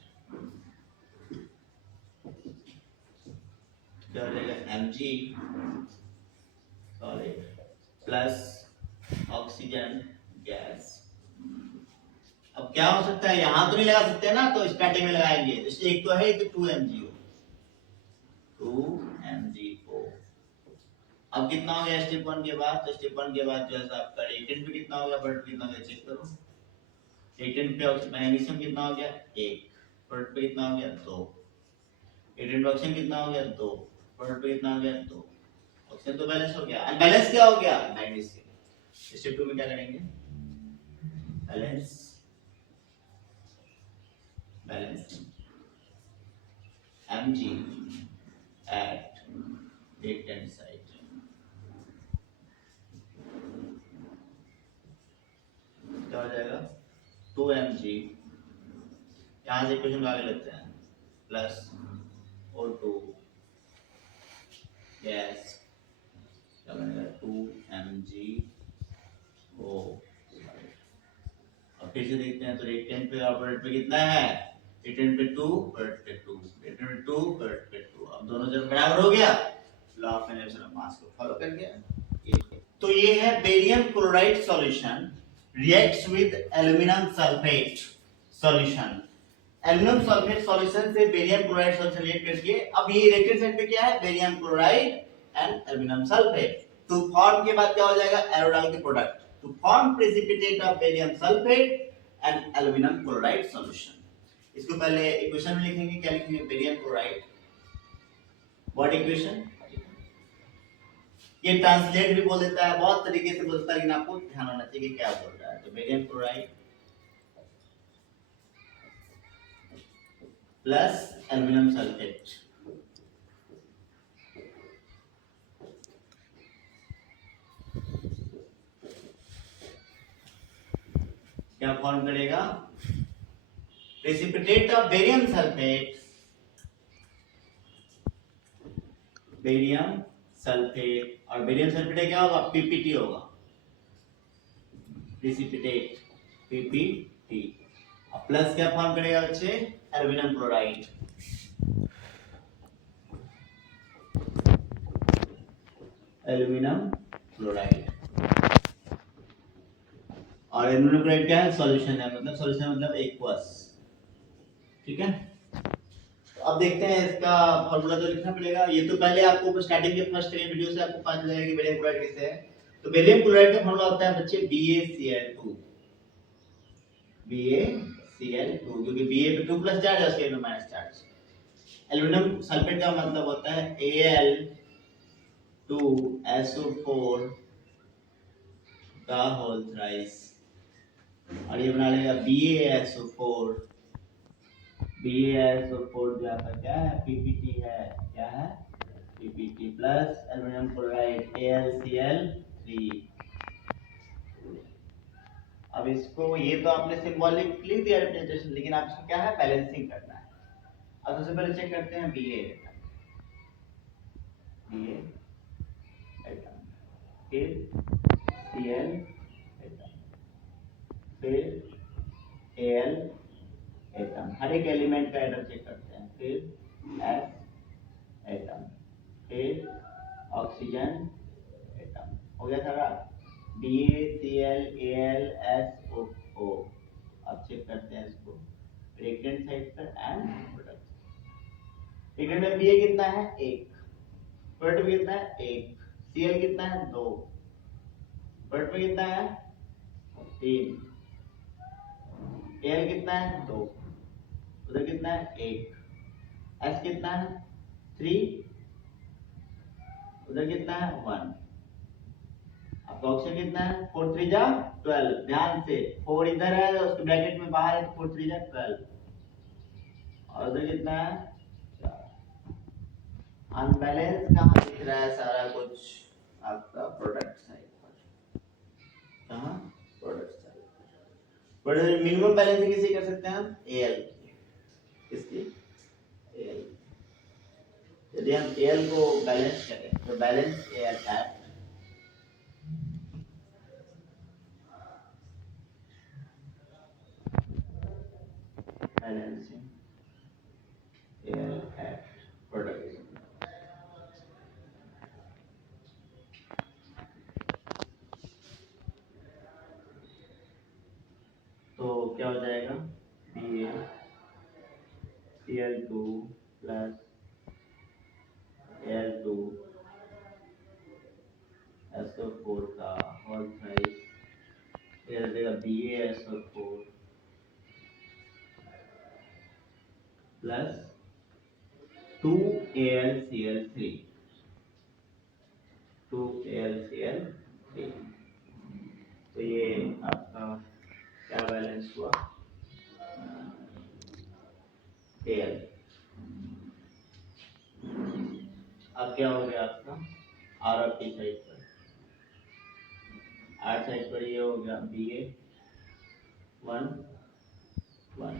क्या हो जाएगा mg solid plus oxygen gas. अब क्या हो सकता है, यहां तो नहीं लगा सकते ना, तो स्टार्टिंग में लगाएंगे, तो एक तो है कि 2mg हो, 2mg4। अब कितना हो गया स्टेप 1 के बाद, तो स्टेप 1 के बाद जो है आपका रिएक्टेंट पे कितना हो गया, प्रोडक्ट कितना हो गया चेक करो। रिएक्टेंट पे मैग्नीशियम कितना हो गया 1, प्रोडक्ट पे कितना हो गया 2, रिएक्टेंट पे ऑक्सीजन कितना हो गया 2, प्रोडक्ट पे कितना हो गया 2। ऑक्सीजन तो बैलेंस हो गया, अनबैलेंस क्या हो गया मैग्नीशियम। स्टेप 2 में क्या करेंगे, balance balancing mg at reactant site, क्या हो जाएगा 2mg, यहां से इक्वेशन आगे लेते हैं, प्लस O2 गैस, क्या बनेगा 2mg O। अब फिर से देखते हैं, तो रिएक्टेंट पे और प्रोडक्ट पे कितना है, रिएक्टेंट पे 2, प्रोडक्ट पे 2, रिएक्टेंट पे 2, प्रोडक्ट पे 2। अब दोनों जब बराबर हो गया, law of elimination of mass को फॉलो कर गया। तो ये है barium chloride solution reacts with aluminium sulphate solution. Aluminium sulphate solution से बेरियम क्लोराइड सॉल्यूशन रिएक्ट करके, अब ये रिएक्टेंट साइड पे क्या है, barium chloride and aluminium sulphate. To form के बाद क्या हो जाएगा, एरो डाल के product, to form precipitate of barium sulphate and aluminium chloride solution. इसको पहले इक्वेशन में लिखेंगे, क्या लिखेंगे, बेरियम क्लोराइड, व्हाट इक्वेशन, ये ट्रांसलेट भी बोल देता है, बहुत तरीके से बोलता है, लेकिन आपको ध्यान होना चाहिए कि क्या बोल रहा है। तो barium chloride plus aluminium sulphate, क्या फॉर्म करेगा, precipitate of barium sulphate, barium sulphate, और बेरियम सल्फेट क्या होगा, पीपीटी होगा, प्रेसिपिटेट पीपीटी। अब प्लस क्या फॉर्म करेगा बच्चे, एल्यूमिनियम क्लोराइड, एल्यूमिनियम क्लोराइड, और एल्यूमिनियम क्लोराइड क्या है, सॉल्यूशन है, मतलब सॉल्यूशन मतलब एक्वस, ठीक है। तो अब देखते हैं इसका फार्मूला तो लिखना पड़ेगा, ये तो पहले आपको स्टार्टिंग के फर्स्ट 3 वीडियो से आपको पता चल जाएगा कि बेरियम क्लोराइड कैसे है। तो बेरियम क्लोराइड का फार्मूला होता है बच्चे BaCl2, BaCl2, क्योंकि Ba पे 2 प्लस चार्ज है, Cl में माइनस चार्ज। एल्यूमिनियम सल्फेट का मतलब होता है Al2SO4 का होल थ्राइस, और ये बना लेगा BaSO4, BaSO4 जो आपका क्या है, पीपीटी है, क्या है, PPT plus aluminium chloride AlCl3। अब इसको, ये तो आपने सिंबॉलिक लिख दिया रिप्रेजेंटेशन, लेकिन आप इसको क्या है, बैलेंसिंग करना है। अब सबसे पहले चेक करते हैं Ba एटम, फिर Cl एटम, फिर Al एटम, हर एक एलिमेंट का एटम चेक करते हैं, फिर S एटम, फिर ऑक्सीजन एटम, हो गया सारा, BaCl AlSO4। अब चेक करते हैं इसको रिएक्टेंट साइड पर एंड प्रोडक्ट। रिएक्टेंट में Ba कितना है 1, प्रोडक्ट में कितना है 1, Cl कितना है 2, प्रोडक्ट में कितना है 3, Al कितना है 2, उधर कितना है 1, S कितना है 3, उधर कितना है 1, आपका ऑप्शन कितना है 4 3 जा 12, ध्यान से 4 इधर है, उसके ब्रैकेट में बाहर है, तो 4 3 जा 12, और उधर कितना है 4। अनबैलेंस कहाँ दिख रहा है सारा कुछ, आपका प्रोडक्ट साइड पर, कहाँ, प्रोडक्ट साइड पर। प्रोडक्ट मिनिमम बैलेंसिंग किसे कर सकते हैं हम, Al, इसकी Al, यदि हम Al को बैलेंस करें, तो बैलेंस Al है, बैलेंसिंग एल एट प्रोडक्ट। तो क्या हो जाएगा, BaCl2 प्लस Al2 SO4 का होल साइज, ये हो जाएगा BaSO4 प्लस 2AlCl3 तो ये आपका क्या बैलेंस हुआ, Al। अब क्या हो गया आपका R और P साइड पर, R साइड पर ये हो गया Ba 1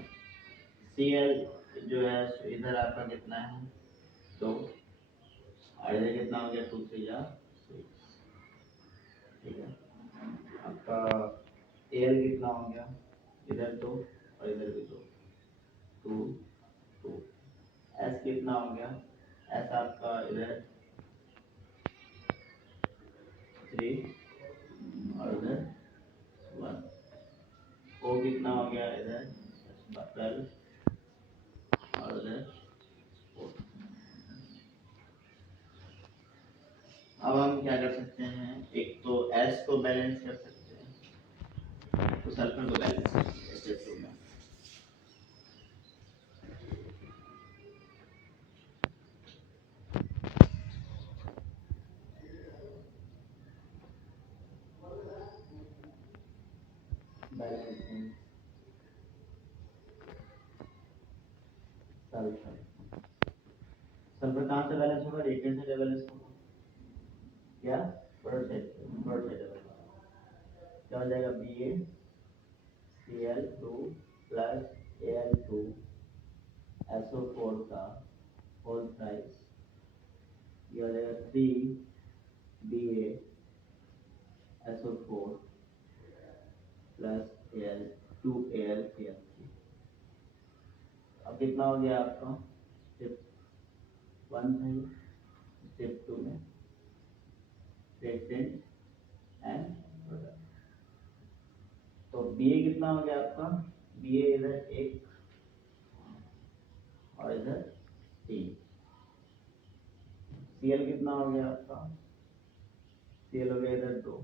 Cl जो है इधर आपका कितना है 2 और इधर कितना हो गया 2 3 जा 6, ठीक है। आपका Al कितना हो गया, इधर 2 और इधर भी 2 2 2। S कितना हो गया, S आपका इधर 3 और उधर 1। O कितना हो गया, इधर 12 और उधर 4। अब हम क्या कर सकते हैं, एक तो S को बैलेंस कर सकते हैं, तो सल्फर को बैलेंस करेंगे स्टेप 2 में। बैलेंसिंग सल्फर, सल्फर कहाँ से बैलेंस होगा, रिएक्टेंट से बैलेंस होगा, क्या प्रोडक्ट साइड क्या हो जाएगा, BaCl2 प्लस Al2 SO4 का होल साइज, ये हो जाएगा 3BaSO4 प्लस 2AlCl3। अब कितना हो गया आपका, स्टेप 1 था, स्टेप 2 में रिएक्टेंट एंड प्रोडक्ट। तो Ba कितना हो गया आपका, Ba इधर 1 और इधर 3। Cl कितना हो गया आपका, Cl हो गया इधर 2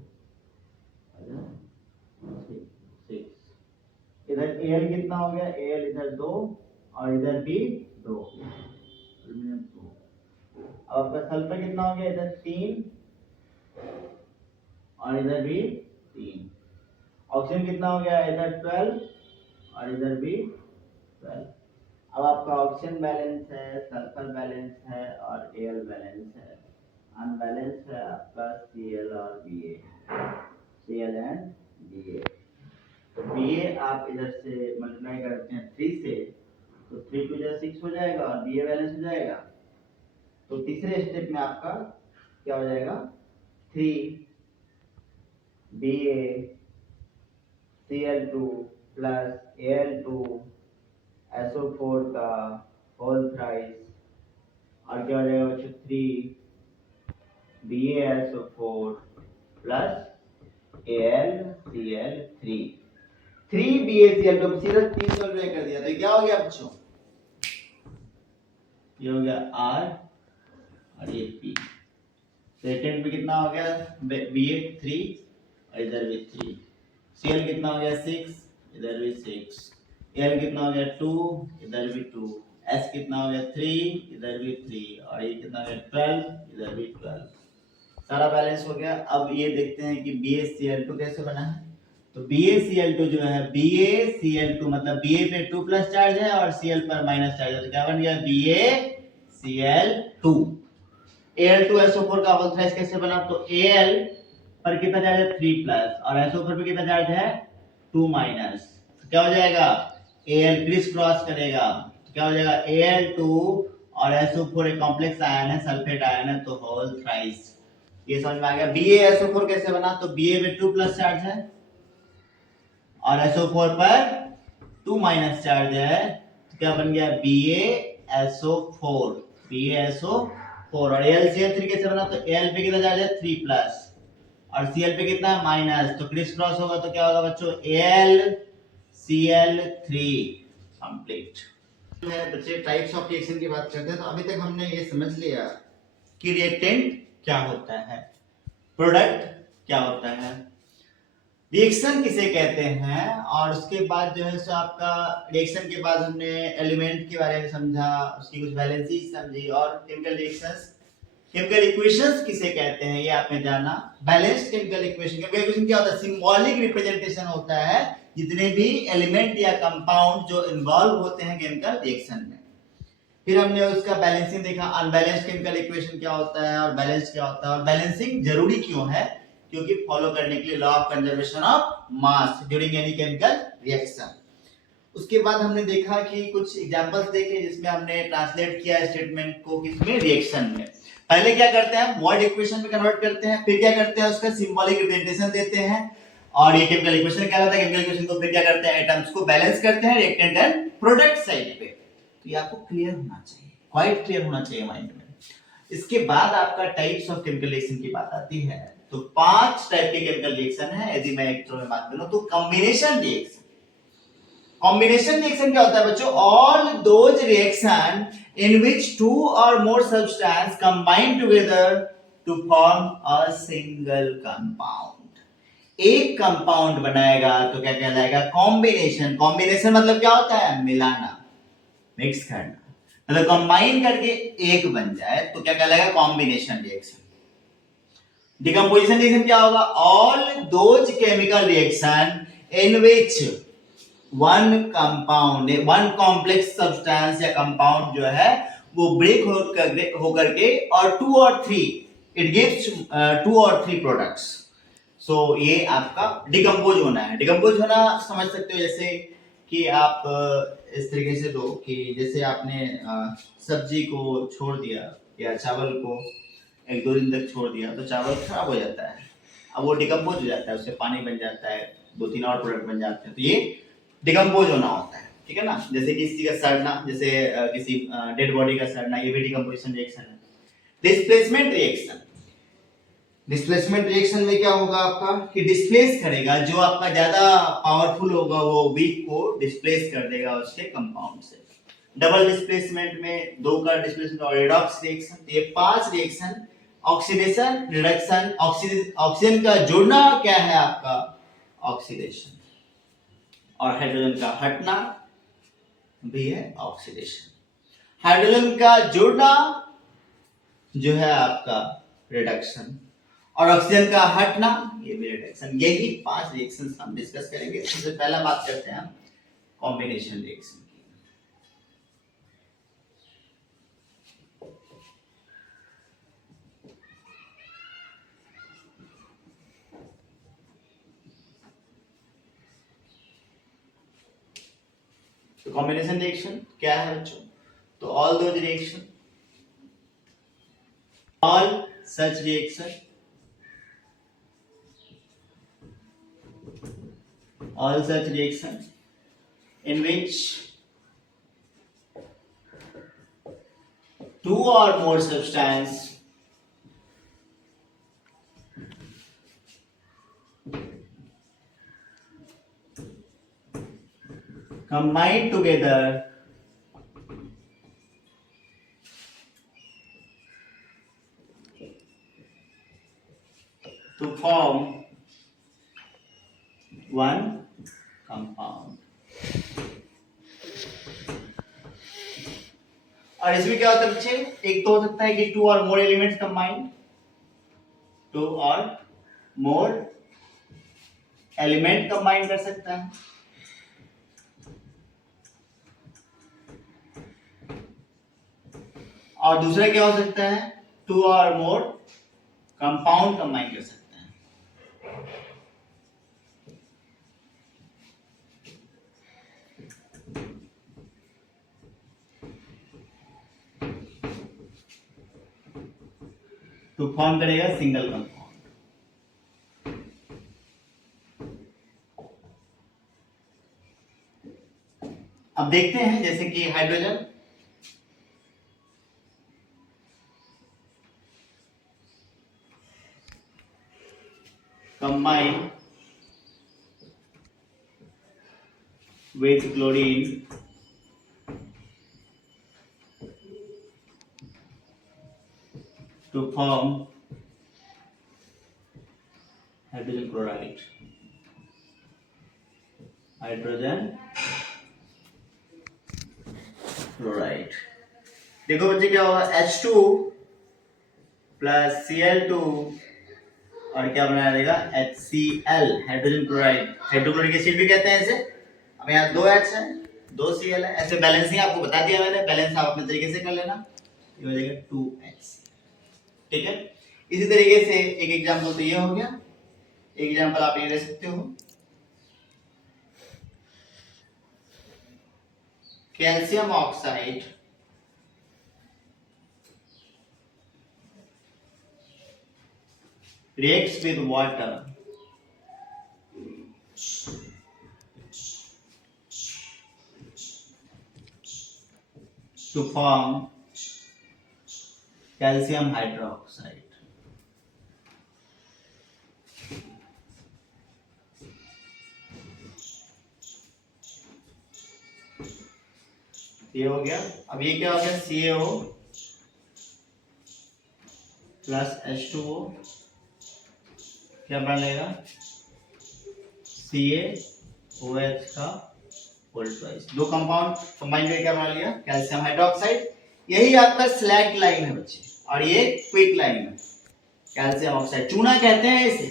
इधर 6। इधर Al कितना हो गया, Al इधर 2 और इधर भी 2। अब आपका सल्फर कितना हो गया, इधर 3 और इधर भी 3। ऑक्सीजन कितना हो गया, इधर 12 और इधर भी 12। अब आपका ऑक्सीजन बैलेंस है, सल्फर बैलेंस है और Al बैलेंस है। अनबैलेंस है आपका Cl और Ba, Cl एंड Ba। तो Ba आप इधर से मल्टीप्लाई करते हैं 3 से, तो 3 टू 6 हो जाएगा और Ba बैलेंस हो जाएगा। तो तीसरे स्टेप में आपका क्या हो जाएगा, 3BaCl2 प्लस Al2 SO4 का होल थ्राइस और क्या हो जाएगा, 3BaSO4 प्लस AlCl3। 3BaCl2 सीधा 3 सॉल्व कर दिया, तो क्या हो गया बच्चों, ये हो गया R और ये P। सेकंड में कितना हो गया, Ba 3 और इधर भी 3। Cl कितना हो गया 6, इधर भी 6। Al कितना हो गया 2, इधर भी 2। S कितना हो गया 3, इधर भी 3 और ये कितना हो गया 12, इधर भी 12। सारा बैलेंस हो गया। अब ये देखते हैं कि BaCl2 कैसे बना है। तो BaCl2 जो है, BaCl2 मतलब Ba पे 2 प्लस चार्ज है और Cl पर माइनस चार्ज है, तो क्या बन गया BaCl2। Al2SO4 का होल थ्राइस कैसे बना, तो Al पर कितना चार्ज है 3 प्लस और SO4 पे कितना चार्ज है 2 माइनस, तो क्या हो जाएगा Al क्रिस क्रॉस करेगा, तो क्या हो जाएगा Al2 और SO4 एक कॉम्प्लेक्स आयन है, सल्फेट आयन है, तो होल थ्राइस। ये समझ में आ गया। BaSO4 कैसे बना, तो Ba में 2 प्लस चार्ज है और SO4 पर 2 माइनस चार्ज है, क्या बन गया BaSO4, BaSO4 और AlCl3 कैसे बना, तो Al पे कितना जाएगा 3 प्लस और Cl पे कितना है माइनस, तो क्रिस क्रॉस होगा तो क्या होगा बच्चों AlCl3 कंप्लीट। है बच्चे टाइप्स ऑफ रिएक्शन की बात करते हैं, तो अभी तक हमने ये समझ लिया कि रिएक्टेंट क्या होता है, प्रोडक्ट क्या होता है, रिएक्शन किसे कहते हैं, और उसके बाद जो है सो आपका रिएक्शन के बाद हमने एलिमेंट के बारे में समझा, उसकी कुछ वैलेंसी समझी, और केमिकल रिएक्शंस, केमिकल इक्वेशंस किसे कहते हैं ये आपने जाना। Balanced chemical equation, chemical equation क्या होता है, सिंबॉलिक रिप्रेजेंटेशन होता है जितने भी एलिमेंट या कंपाउंड जो इन्वॉल्व होते हैं केमिकल रिएक्शन में। फिर हमने उसका बैलेंसिंग देखा, अनबैलेंस्ड केमिकल इक्वेशन क्या होता है और बैलेंस्ड क्या होता है, और बैलेंसिंग जरूरी क्यों है, क्योंकि फॉलो करने के लिए law of conservation of mass during any chemical reaction. उसके बाद हमने देखा कि कुछ एग्जांपल्स देखे जिसमें हमने ट्रांसलेट किया स्टेटमेंट को किसमें, रिएक्शन में। पहले क्या करते हैं, वर्ड इक्वेशन में कन्वर्ट करते हैं, फिर क्या करते हैं उसका सिंबॉलिक रिप्रेजेंटेशन देते हैं, और ये केमिकल इक्वेशन कहलाता है। केमिकल इक्वेशन को फिर क्या करते हैं, एटम्स को बैलेंस करते हैं रिएक्टेंट एंड प्रोडक्ट साइड पे। तो ये आपको क्लियर होना चाहिए, क्वाइट क्लियर होना चाहिए माइंड में। इसके बाद आपका टाइप्स ऑफ केमिकल रिएक्शन की बात आती है, तो 5 टाइप के केमिकल रिएक्शन है। यदि मैं एक में बात करूं तो कॉम्बिनेशन रिएक्शन। कॉम्बिनेशन रिएक्शन क्या होता है बच्चों, all those reaction in which 2 और more substance combine together to form a single compound. एक कंपाउंड बनाएगा तो क्या कहलाएगा, कॉम्बिनेशन। कॉम्बिनेशन मतलब क्या होता है, मिलाना, मिक्स करना, मतलब कंबाइन करके एक बन जाए तो क्या कहलाएगा, कॉम्बिनेशन रिएक्शन। डिकम्पोजिशन रिएक्शन क्या होगा, all those chemical reaction in which one compound, one complex substance या कंपाउंड जो है वो ब्रेक होकर के और 2 और 3 इट गिव्स 2 और 3 प्रोडक्ट्स। सो ये आपका डिकम्पोज होना है। डिकम्पोज होना समझ सकते हो जैसे कि आप इस तरीके से दो कि जैसे आपने सब्जी को छोड़ दिया या चावल को 1-2 दिन तक छोड़ दिया तो चावल खराब हो जाता है, अब वो डिकम्पोज हो जाता है, उससे पानी बन जाता है, 2-3 और प्रोडक्ट बन जाते हैं, तो ये डिकम्पोज होना होता है, ठीक है ना। जैसे किसी का सड़ना, जैसे किसी डेड बॉडी का सड़ना, ये भी डिकम्पोजिशन रिएक्शन है। डिस्प्लेसमेंट रिएक्शन, डिस्प्लेसमेंट रिएक्शन में क्या होगा आपका कि डिस्प्लेस करेगा, जो आपका ज्यादा पावरफुल होगा वो वीक को डिस्प्लेस कर देगा उसके कंपाउंड से। डबल डिस्प्लेसमेंट में 2 का डिस्प्लेसमेंट और रिडॉक्स रिएक्शन, ये 5 रिएक्शन, ऑक्सीडेशन, रिडक्शन, ऑक्सीजन का जुड़ना क्या है आपका, ऑक्सीडेशन, और हाइड्रोजन का हटना भी है ऑक्सीडेशन। हाइड्रोजन का जुड़ना जो है आपका रिडक्शन, और ऑक्सीजन का हटना ये भी रिडक्शन। यही 5 रिएक्शंस हम डिस्कस करेंगे। सबसे पहला बात करते हैं हम कॉम्बिनेशन रिएक्शन की। तो कॉम्बिनेशन रिएक्शन क्या है बच्चों, तो all those reaction, all such reaction, all such reaction in which 2 or more substance combine together to form one compound। और इसमें क्या होता है बच्चे, एक तो हो सकता है कि 2 और मोर एलिमेंट्स कंबाइंड, 2 और मोर एलिमेंट कंबाइन कर सकता है, और दूसरा क्या हो सकता है, 2 और मोर कंपाउंड कंबाइन कर सकता है। तो फॉर्म करेगा सिंगल कंपाउंड। अब देखते हैं जैसे कि hydrogen, combine with chlorine to form hydrogen chloride. Hydrogen chloride. देखो बच्चे क्या होगा, H2 प्लस Cl2 और क्या बना देगा HCl, hydrogen chloride. Hydrochloric acid भी कहते हैं इसे। अब यहाँ 2 H है, 2 Cl है, ऐसे बैलेंसिंग आपको बता दिया मैंने, बैलेंस आप अपने तरीके से कर लेना, ये हो जाएगा 2H। ठीक है, इसी तरीके से एक एग्जांपल तो ये हो गया, एक एग्जांपल आप ये ले सकते हो, calcium oxide reacts with water to form calcium hydroxide। ये हो गया। अब ये क्या हो गया, CaO प्लस H2O क्या बनेगा, CaOH का होल ट्वाइस। दो कंपाउंड कंबाइन करके क्या बना लिया, कैल्शियम हाइड्रोक्साइड। यही आपका स्लैक लाइन है बच्चे, और ये क्विक लाइन है। कैल्शियम ऑक्साइड चूना कहते हैं इसे।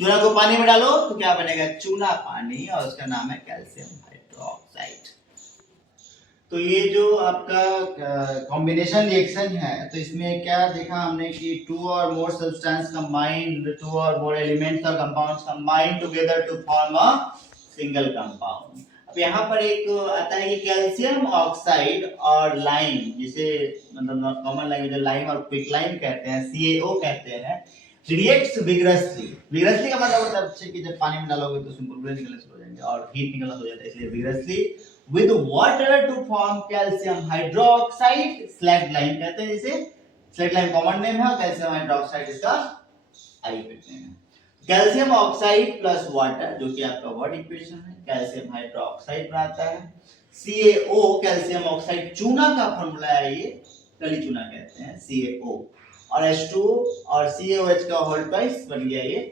चूना को पानी में डालो तो क्या बनेगा, चूना पानी, और उसका नाम है कैल्शियम हाइड्रोक्साइड। तो ये जो आपका कॉम्बिनेशन रिएक्शन है, तो इसमें क्या देखा हमने कि टू और मोर सब्सटेंस कंबाइंड, टू और मोर एलिमेंट्स और compounds combined together to form a single compound. अब यहाँ पर एक आता है कि कैल्शियम ऑक्साइड और लाइम, जिसे मतलब कॉमन लैंग्वेज में लाइम और क्विक लाइम कहते हैं, CaO कहते हैं, रिएक्ट्स विग्रसली। विग्रसली का मतलब होता है कि जब पानी में डालोगे तो उसमें बुलबुले निकलने शुरू हो जाएंगे और हीट निकलना हो जाता है, इसलिए vigorously with water to form calcium hydroxide, slackline कहते हैं इसे। slackline कॉमन नेम है और कैल्शियम हाइड्रोक्साइड इसका आयुर्वेदिक नेम है। कैल्शियम ऑक्साइड प्लस वाटर, जो कि आपका वर्ड इक्वेशन है, कैल्शियम हाइड्रोक्साइड बनाता है। CaO कैल्शियम ऑक्साइड चूना का फॉर्मूला है, ये कली चूना कहते हैं CaO, और H2O और CaOH का होल ट्वाइस बन गया ये।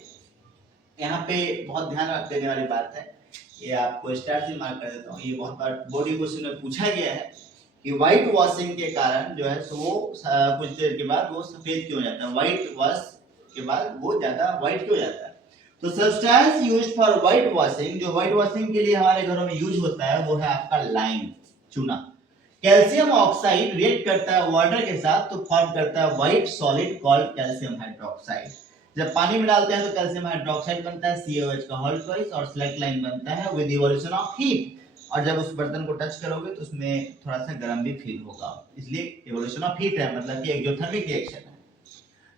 यहाँ पे बहुत ध्यान रख देने वाली बात है, ये आपको स्टार से मार्क कर देता हूँ, ये बहुत बार बॉडी क्वेश्चन में पूछा गया है कि व्हाइट वॉशिंग के कारण जो है सो वो कुछ देर के बाद वो सफेद क्यों हो जाता है, व्हाइट वॉश के बाद वो ज्यादा व्हाइट क्यों हो जाता है। तो substance used for white washing, जो व्हाइट वॉशिंग के लिए हमारे घरों में यूज होता है, वो है आपका लाइम, चूना। कैल्शियम ऑक्साइड रिएक्ट करता है वाटर के साथ तो फॉर्म करता है white solid called calcium hydroxide. जब पानी में डालते हैं तो कैल्शियम हाइड्रोक्साइड बनता है, CaOH का होल ट्वाइस, और स्लैक लाइन बनता है विद इवोल्यूशन ऑफ हीट। और जब उस बर्तन को टच करोगे तो उसमें थोड़ा सा गर्म भी फील होगा, इसलिए इवोल्यूशन ऑफ हीट है, मतलब कि एक्सोथर्मिक रिएक्शन है।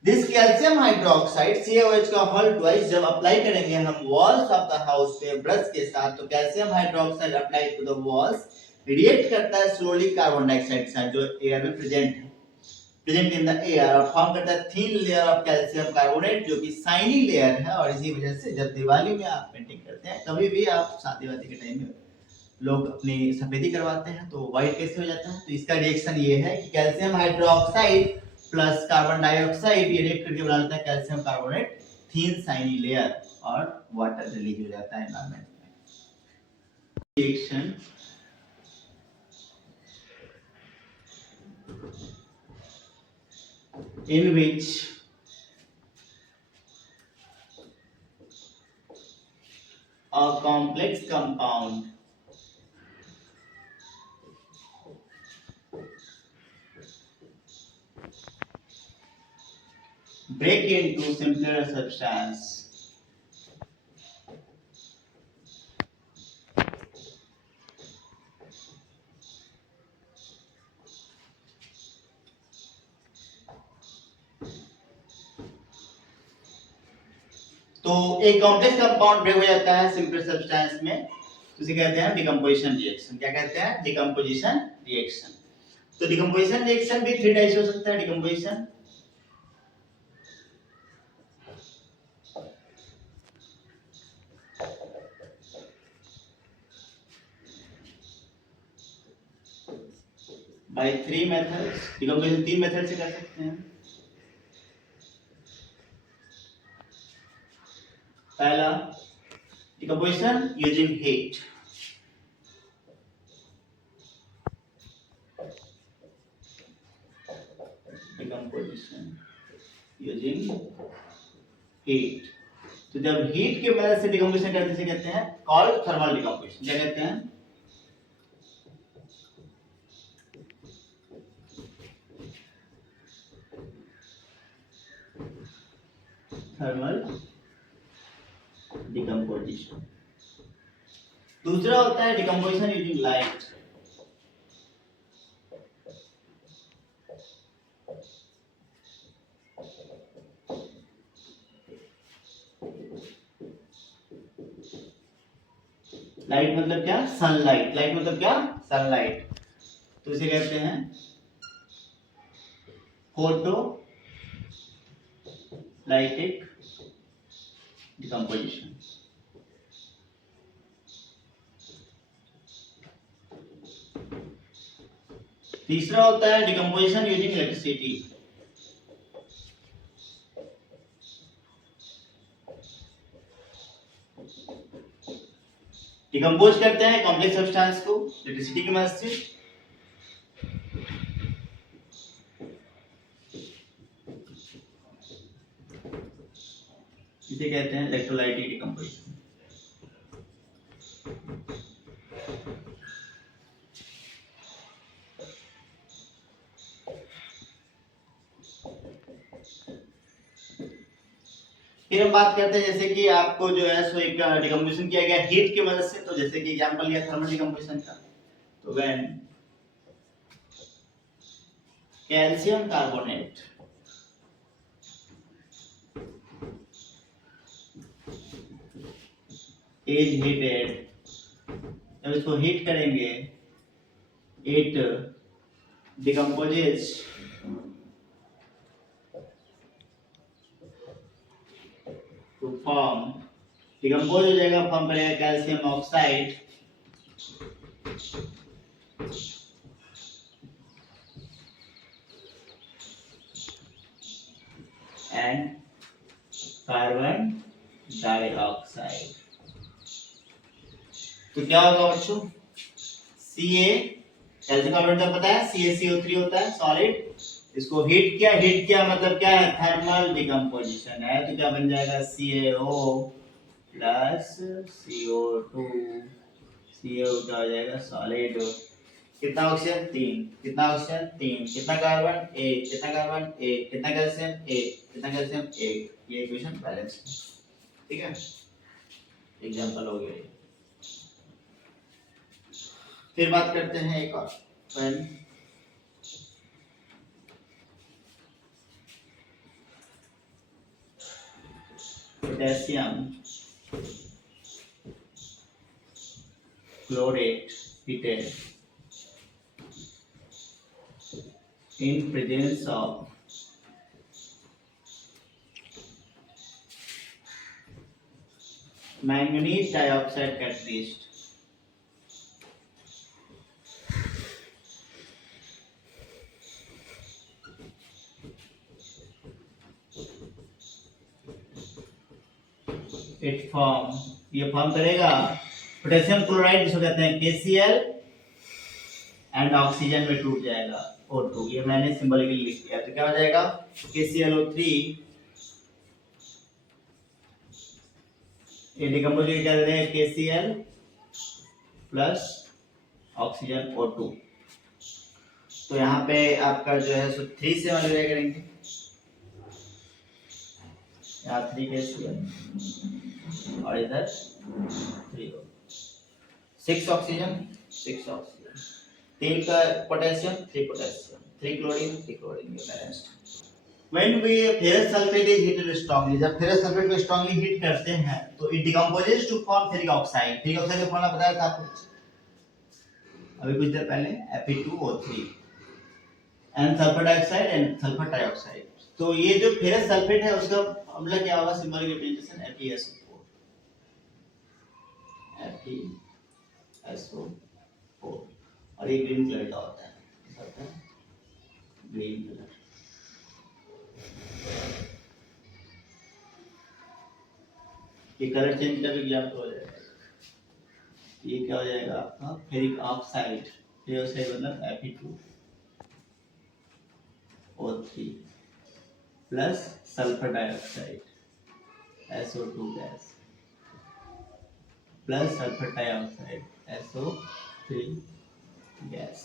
दिस कैल्शियम हाइड्रोक्साइड CaOH का होल ट्वाइस जब अप्लाई करेंगे हम वॉल्स ऑफ द हाउस पे ब्रश के साथ, तो calcium hydroxide applied to the walls react करता है स्लोली कार्बन डाइऑक्साइड के साथ, जो एयर में प्रेजेंट इन द एयर, और फॉर्म करता है thin layer of calcium carbonate, जो कि शाइनी लेयर है। और इसी वजह से जब दिवाली में आप पेंटिंग करते हैं, कभी भी आप शादी वादी के टाइम में लोग अपनी सफेदी करवाते हैं तो व्हाइट कैसे हो जाता है, तो इसका रिएक्शन ये है कि calcium hydroxide plus carbon dioxide ये रिएक्ट करके बना लेता है calcium carbonate, thin shiny layer, और वाटर रिलीज हो जाता है एनवायरनमेंट में। Reaction in which a complex compound break into simpler substance तो एक कॉम्प्लेक्स कंपाउंड ब्रेक हो जाता है सिंपल सब्सटेंस में, तो इसे कहते हैं डिकम्पोजिशन रिएक्शन। क्या कहते हैं? Decomposition reaction. तो डिकम्पोजिशन रिएक्शन भी 3 टाइप्स हो सकता है। Decomposition by 3 methods. Decomposition 3 method से कर सकते हैं। पहला, decomposition using heat. Decomposition using heat. तो जब हीट की मदद से डिकम्पोजिशन करते हैं कहते हैं कॉल्ड थर्मल डिकम्पोजिशन। क्या कहते हैं? Thermal decomposition. दूसरा होता है डिकम्पोजिशन यूजिंग लाइट। लाइट मतलब क्या? सनलाइट। लाइट मतलब क्या? सनलाइट। तो इसे कहते हैं फोटो लाइटिक डिकम्पोजिशन। तीसरा होता है डिकम्पोजिशन यूजिंग इलेक्ट्रिसिटी। डिकम्पोज करते हैं कॉम्प्लेक्स सब्सटेंस को इलेक्ट्रिसिटी की मदद से। इसे कहते हैं इलेक्ट्रोलाइटिक डिकम्पोजिशन। फिर हम बात करते हैं जैसे कि आपको जो है सो एक डिकम्पोजिशन किया गया हीट की मदद से। तो जैसे कि एग्जांपल लिया थर्मल डिकम्पोजिशन का, तो when calcium carbonate is heated, जब इसको हीट करेंगे it decomposes to form, decompose हो जाएगा, फॉर्म करेगा calcium oxide and carbon dioxide. तो क्या होगा बच्चों? Ca, कैल्शियम कार्बोनेट का पता है CaCO3 होता है सॉलिड। इसको हीट किया, हीट किया मतलब क्या है? थर्मल डिकम्पोजिशन है। तो क्या बन जाएगा? CaO प्लस CO2, CO क्या हो जाएगा? सॉलिड। कितना ऑक्सीजन? 3। कितना ऑक्सीजन? 3। कितना कार्बन? 1। कितना कार्बन? 1। कितना कैल्शियम? 1। कितना कैल्शियम? 1। ये इक्वेशन बैलेंस है। ठीक है, एग्जांपल हो गया। फिर बात करते हैं एक और, potassium chlorate heated in presence of manganese dioxide catalyst. It form, ये फॉर्म करेगा पोटेशियम क्लोराइड जिसको कहते हैं KCl एंड ऑक्सीजन में टूट जाएगा O2। ये मैंने सिंबॉलिकली लिख दिया। तो क्या हो जाएगा? KClO3 ये डिकम्पोज क्या दे रहे हैं? KCl plus oxygen O2। तो यहाँ पे आपका जो है सो 3 से मल्टीप्लाई करेंगे, यहाँ 3 KCl और इधर 3 6 ऑक्सीजन 6 ऑक्सीजन 3 का पोटेशियम 3 पोटेशियम 3 क्लोरीन 3 क्लोरीन, ये balanced. When we ferrous sulfate is heated strongly, जब ferrous sulfate को strongly heat करते हैं तो it decomposes to form ferric oxide. ferric oxide का फॉर्मूला बताया था आपको अभी कुछ देर पहले, Fe2O3 and sulfur dioxide and sulfur trioxide. तो ये जो ferrous sulfate है उसका फॉर्मूला क्या होगा, सिंबॉलिक रिप्रेजेंटेशन FeSO4, FeSO4, और ये ग्रीन कलर का होता है, ग्रीन कलर। ये कलर चेंज करके एग्जाम्पल हो जाएगा, ये क्या हो जाएगा आपका फेरिक ऑक्साइड, फेरिक ऑक्साइड मतलब Fe2O3 plus sulphur dioxide SO2 gas plus sulphur dioxide SO3 gas.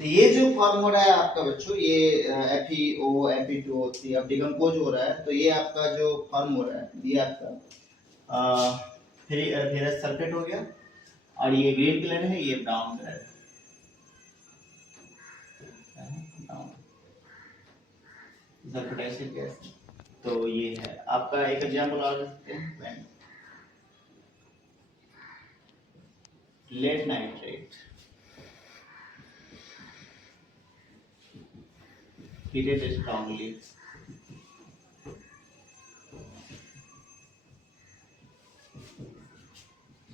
तो ये जो फॉर्मूला है आपका बच्चों, ये FeO Fe2O3 अब डिकम्पोज हो रहा है, तो ये आपका जो फॉर्मूला है ये आपका फेरस सल्फेट हो गया, और ये ग्रीन कलर है, ये ब्राउन कलर है, सल्फर डाइऑक्साइड गैस। तो ये है आपका एक एग्जांपल और सकते हैं, lead nitrate heated strongly,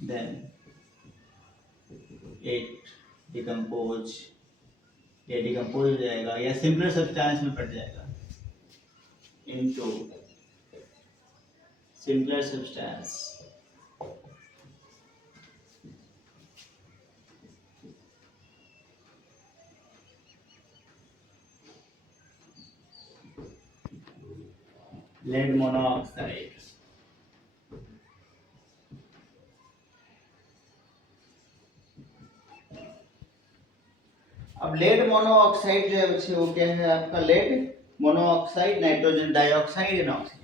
then it decompose, ये डिकम्पोज हो जाएगा या सिंपलर सब्सटेंस में पड़ जाएगा into simpler substance, lead monoxide। अब लेड मोनोऑक्साइड जो है बच्चे वो क्या है आपका, lead monoxide, nitrogen dioxide and oxygen.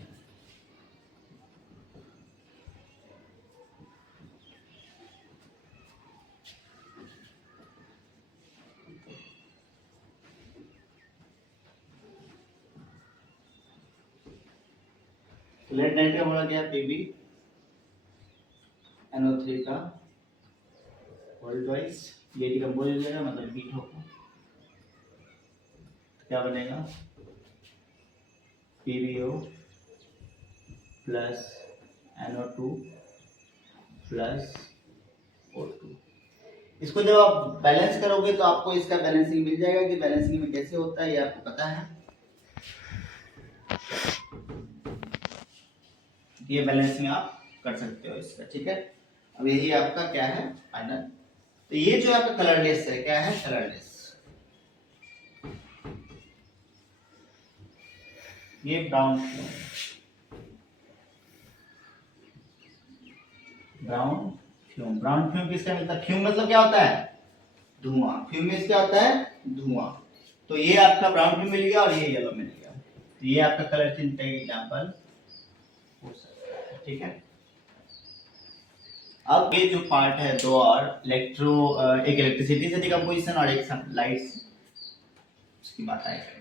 Lead nitrate का बोला क्या, PbNO3 का होल ट्वाइस, ये डिकम्पोज हो जाएगा मतलब हीट होगा, क्या बनेगा PbO plus NO2 plus O2। इसको जब आप बैलेंस करोगे तो आपको इसका बैलेंसिंग मिल जाएगा कि बैलेंसिंग में कैसे होता है, ये आपको पता है, ये बैलेंसिंग आप कर सकते हो इसका, ठीक है। अब यही आपका क्या है फाइनल। तो ये जो आपका कलरलेस है, क्या है कलरलेस, ये ब्राउन फ्यूम, ब्राउन फ्यूम किसका मिलता है, फ्यूम मतलब क्या होता है, धुआं, फ्यूम में क्या होता है, धुआं। तो ये आपका ब्राउन फ्यूम मिल गया और ये येलो मिल गया, तो ये आपका कलर चेंज का एग्जांपल हो सकता है, ठीक है। अब ये जो पार्ट है दो और एक इलेक्ट्रिसिटी से डिकम्पोजिशन और एक लाइट से, उसकी बात आएगी।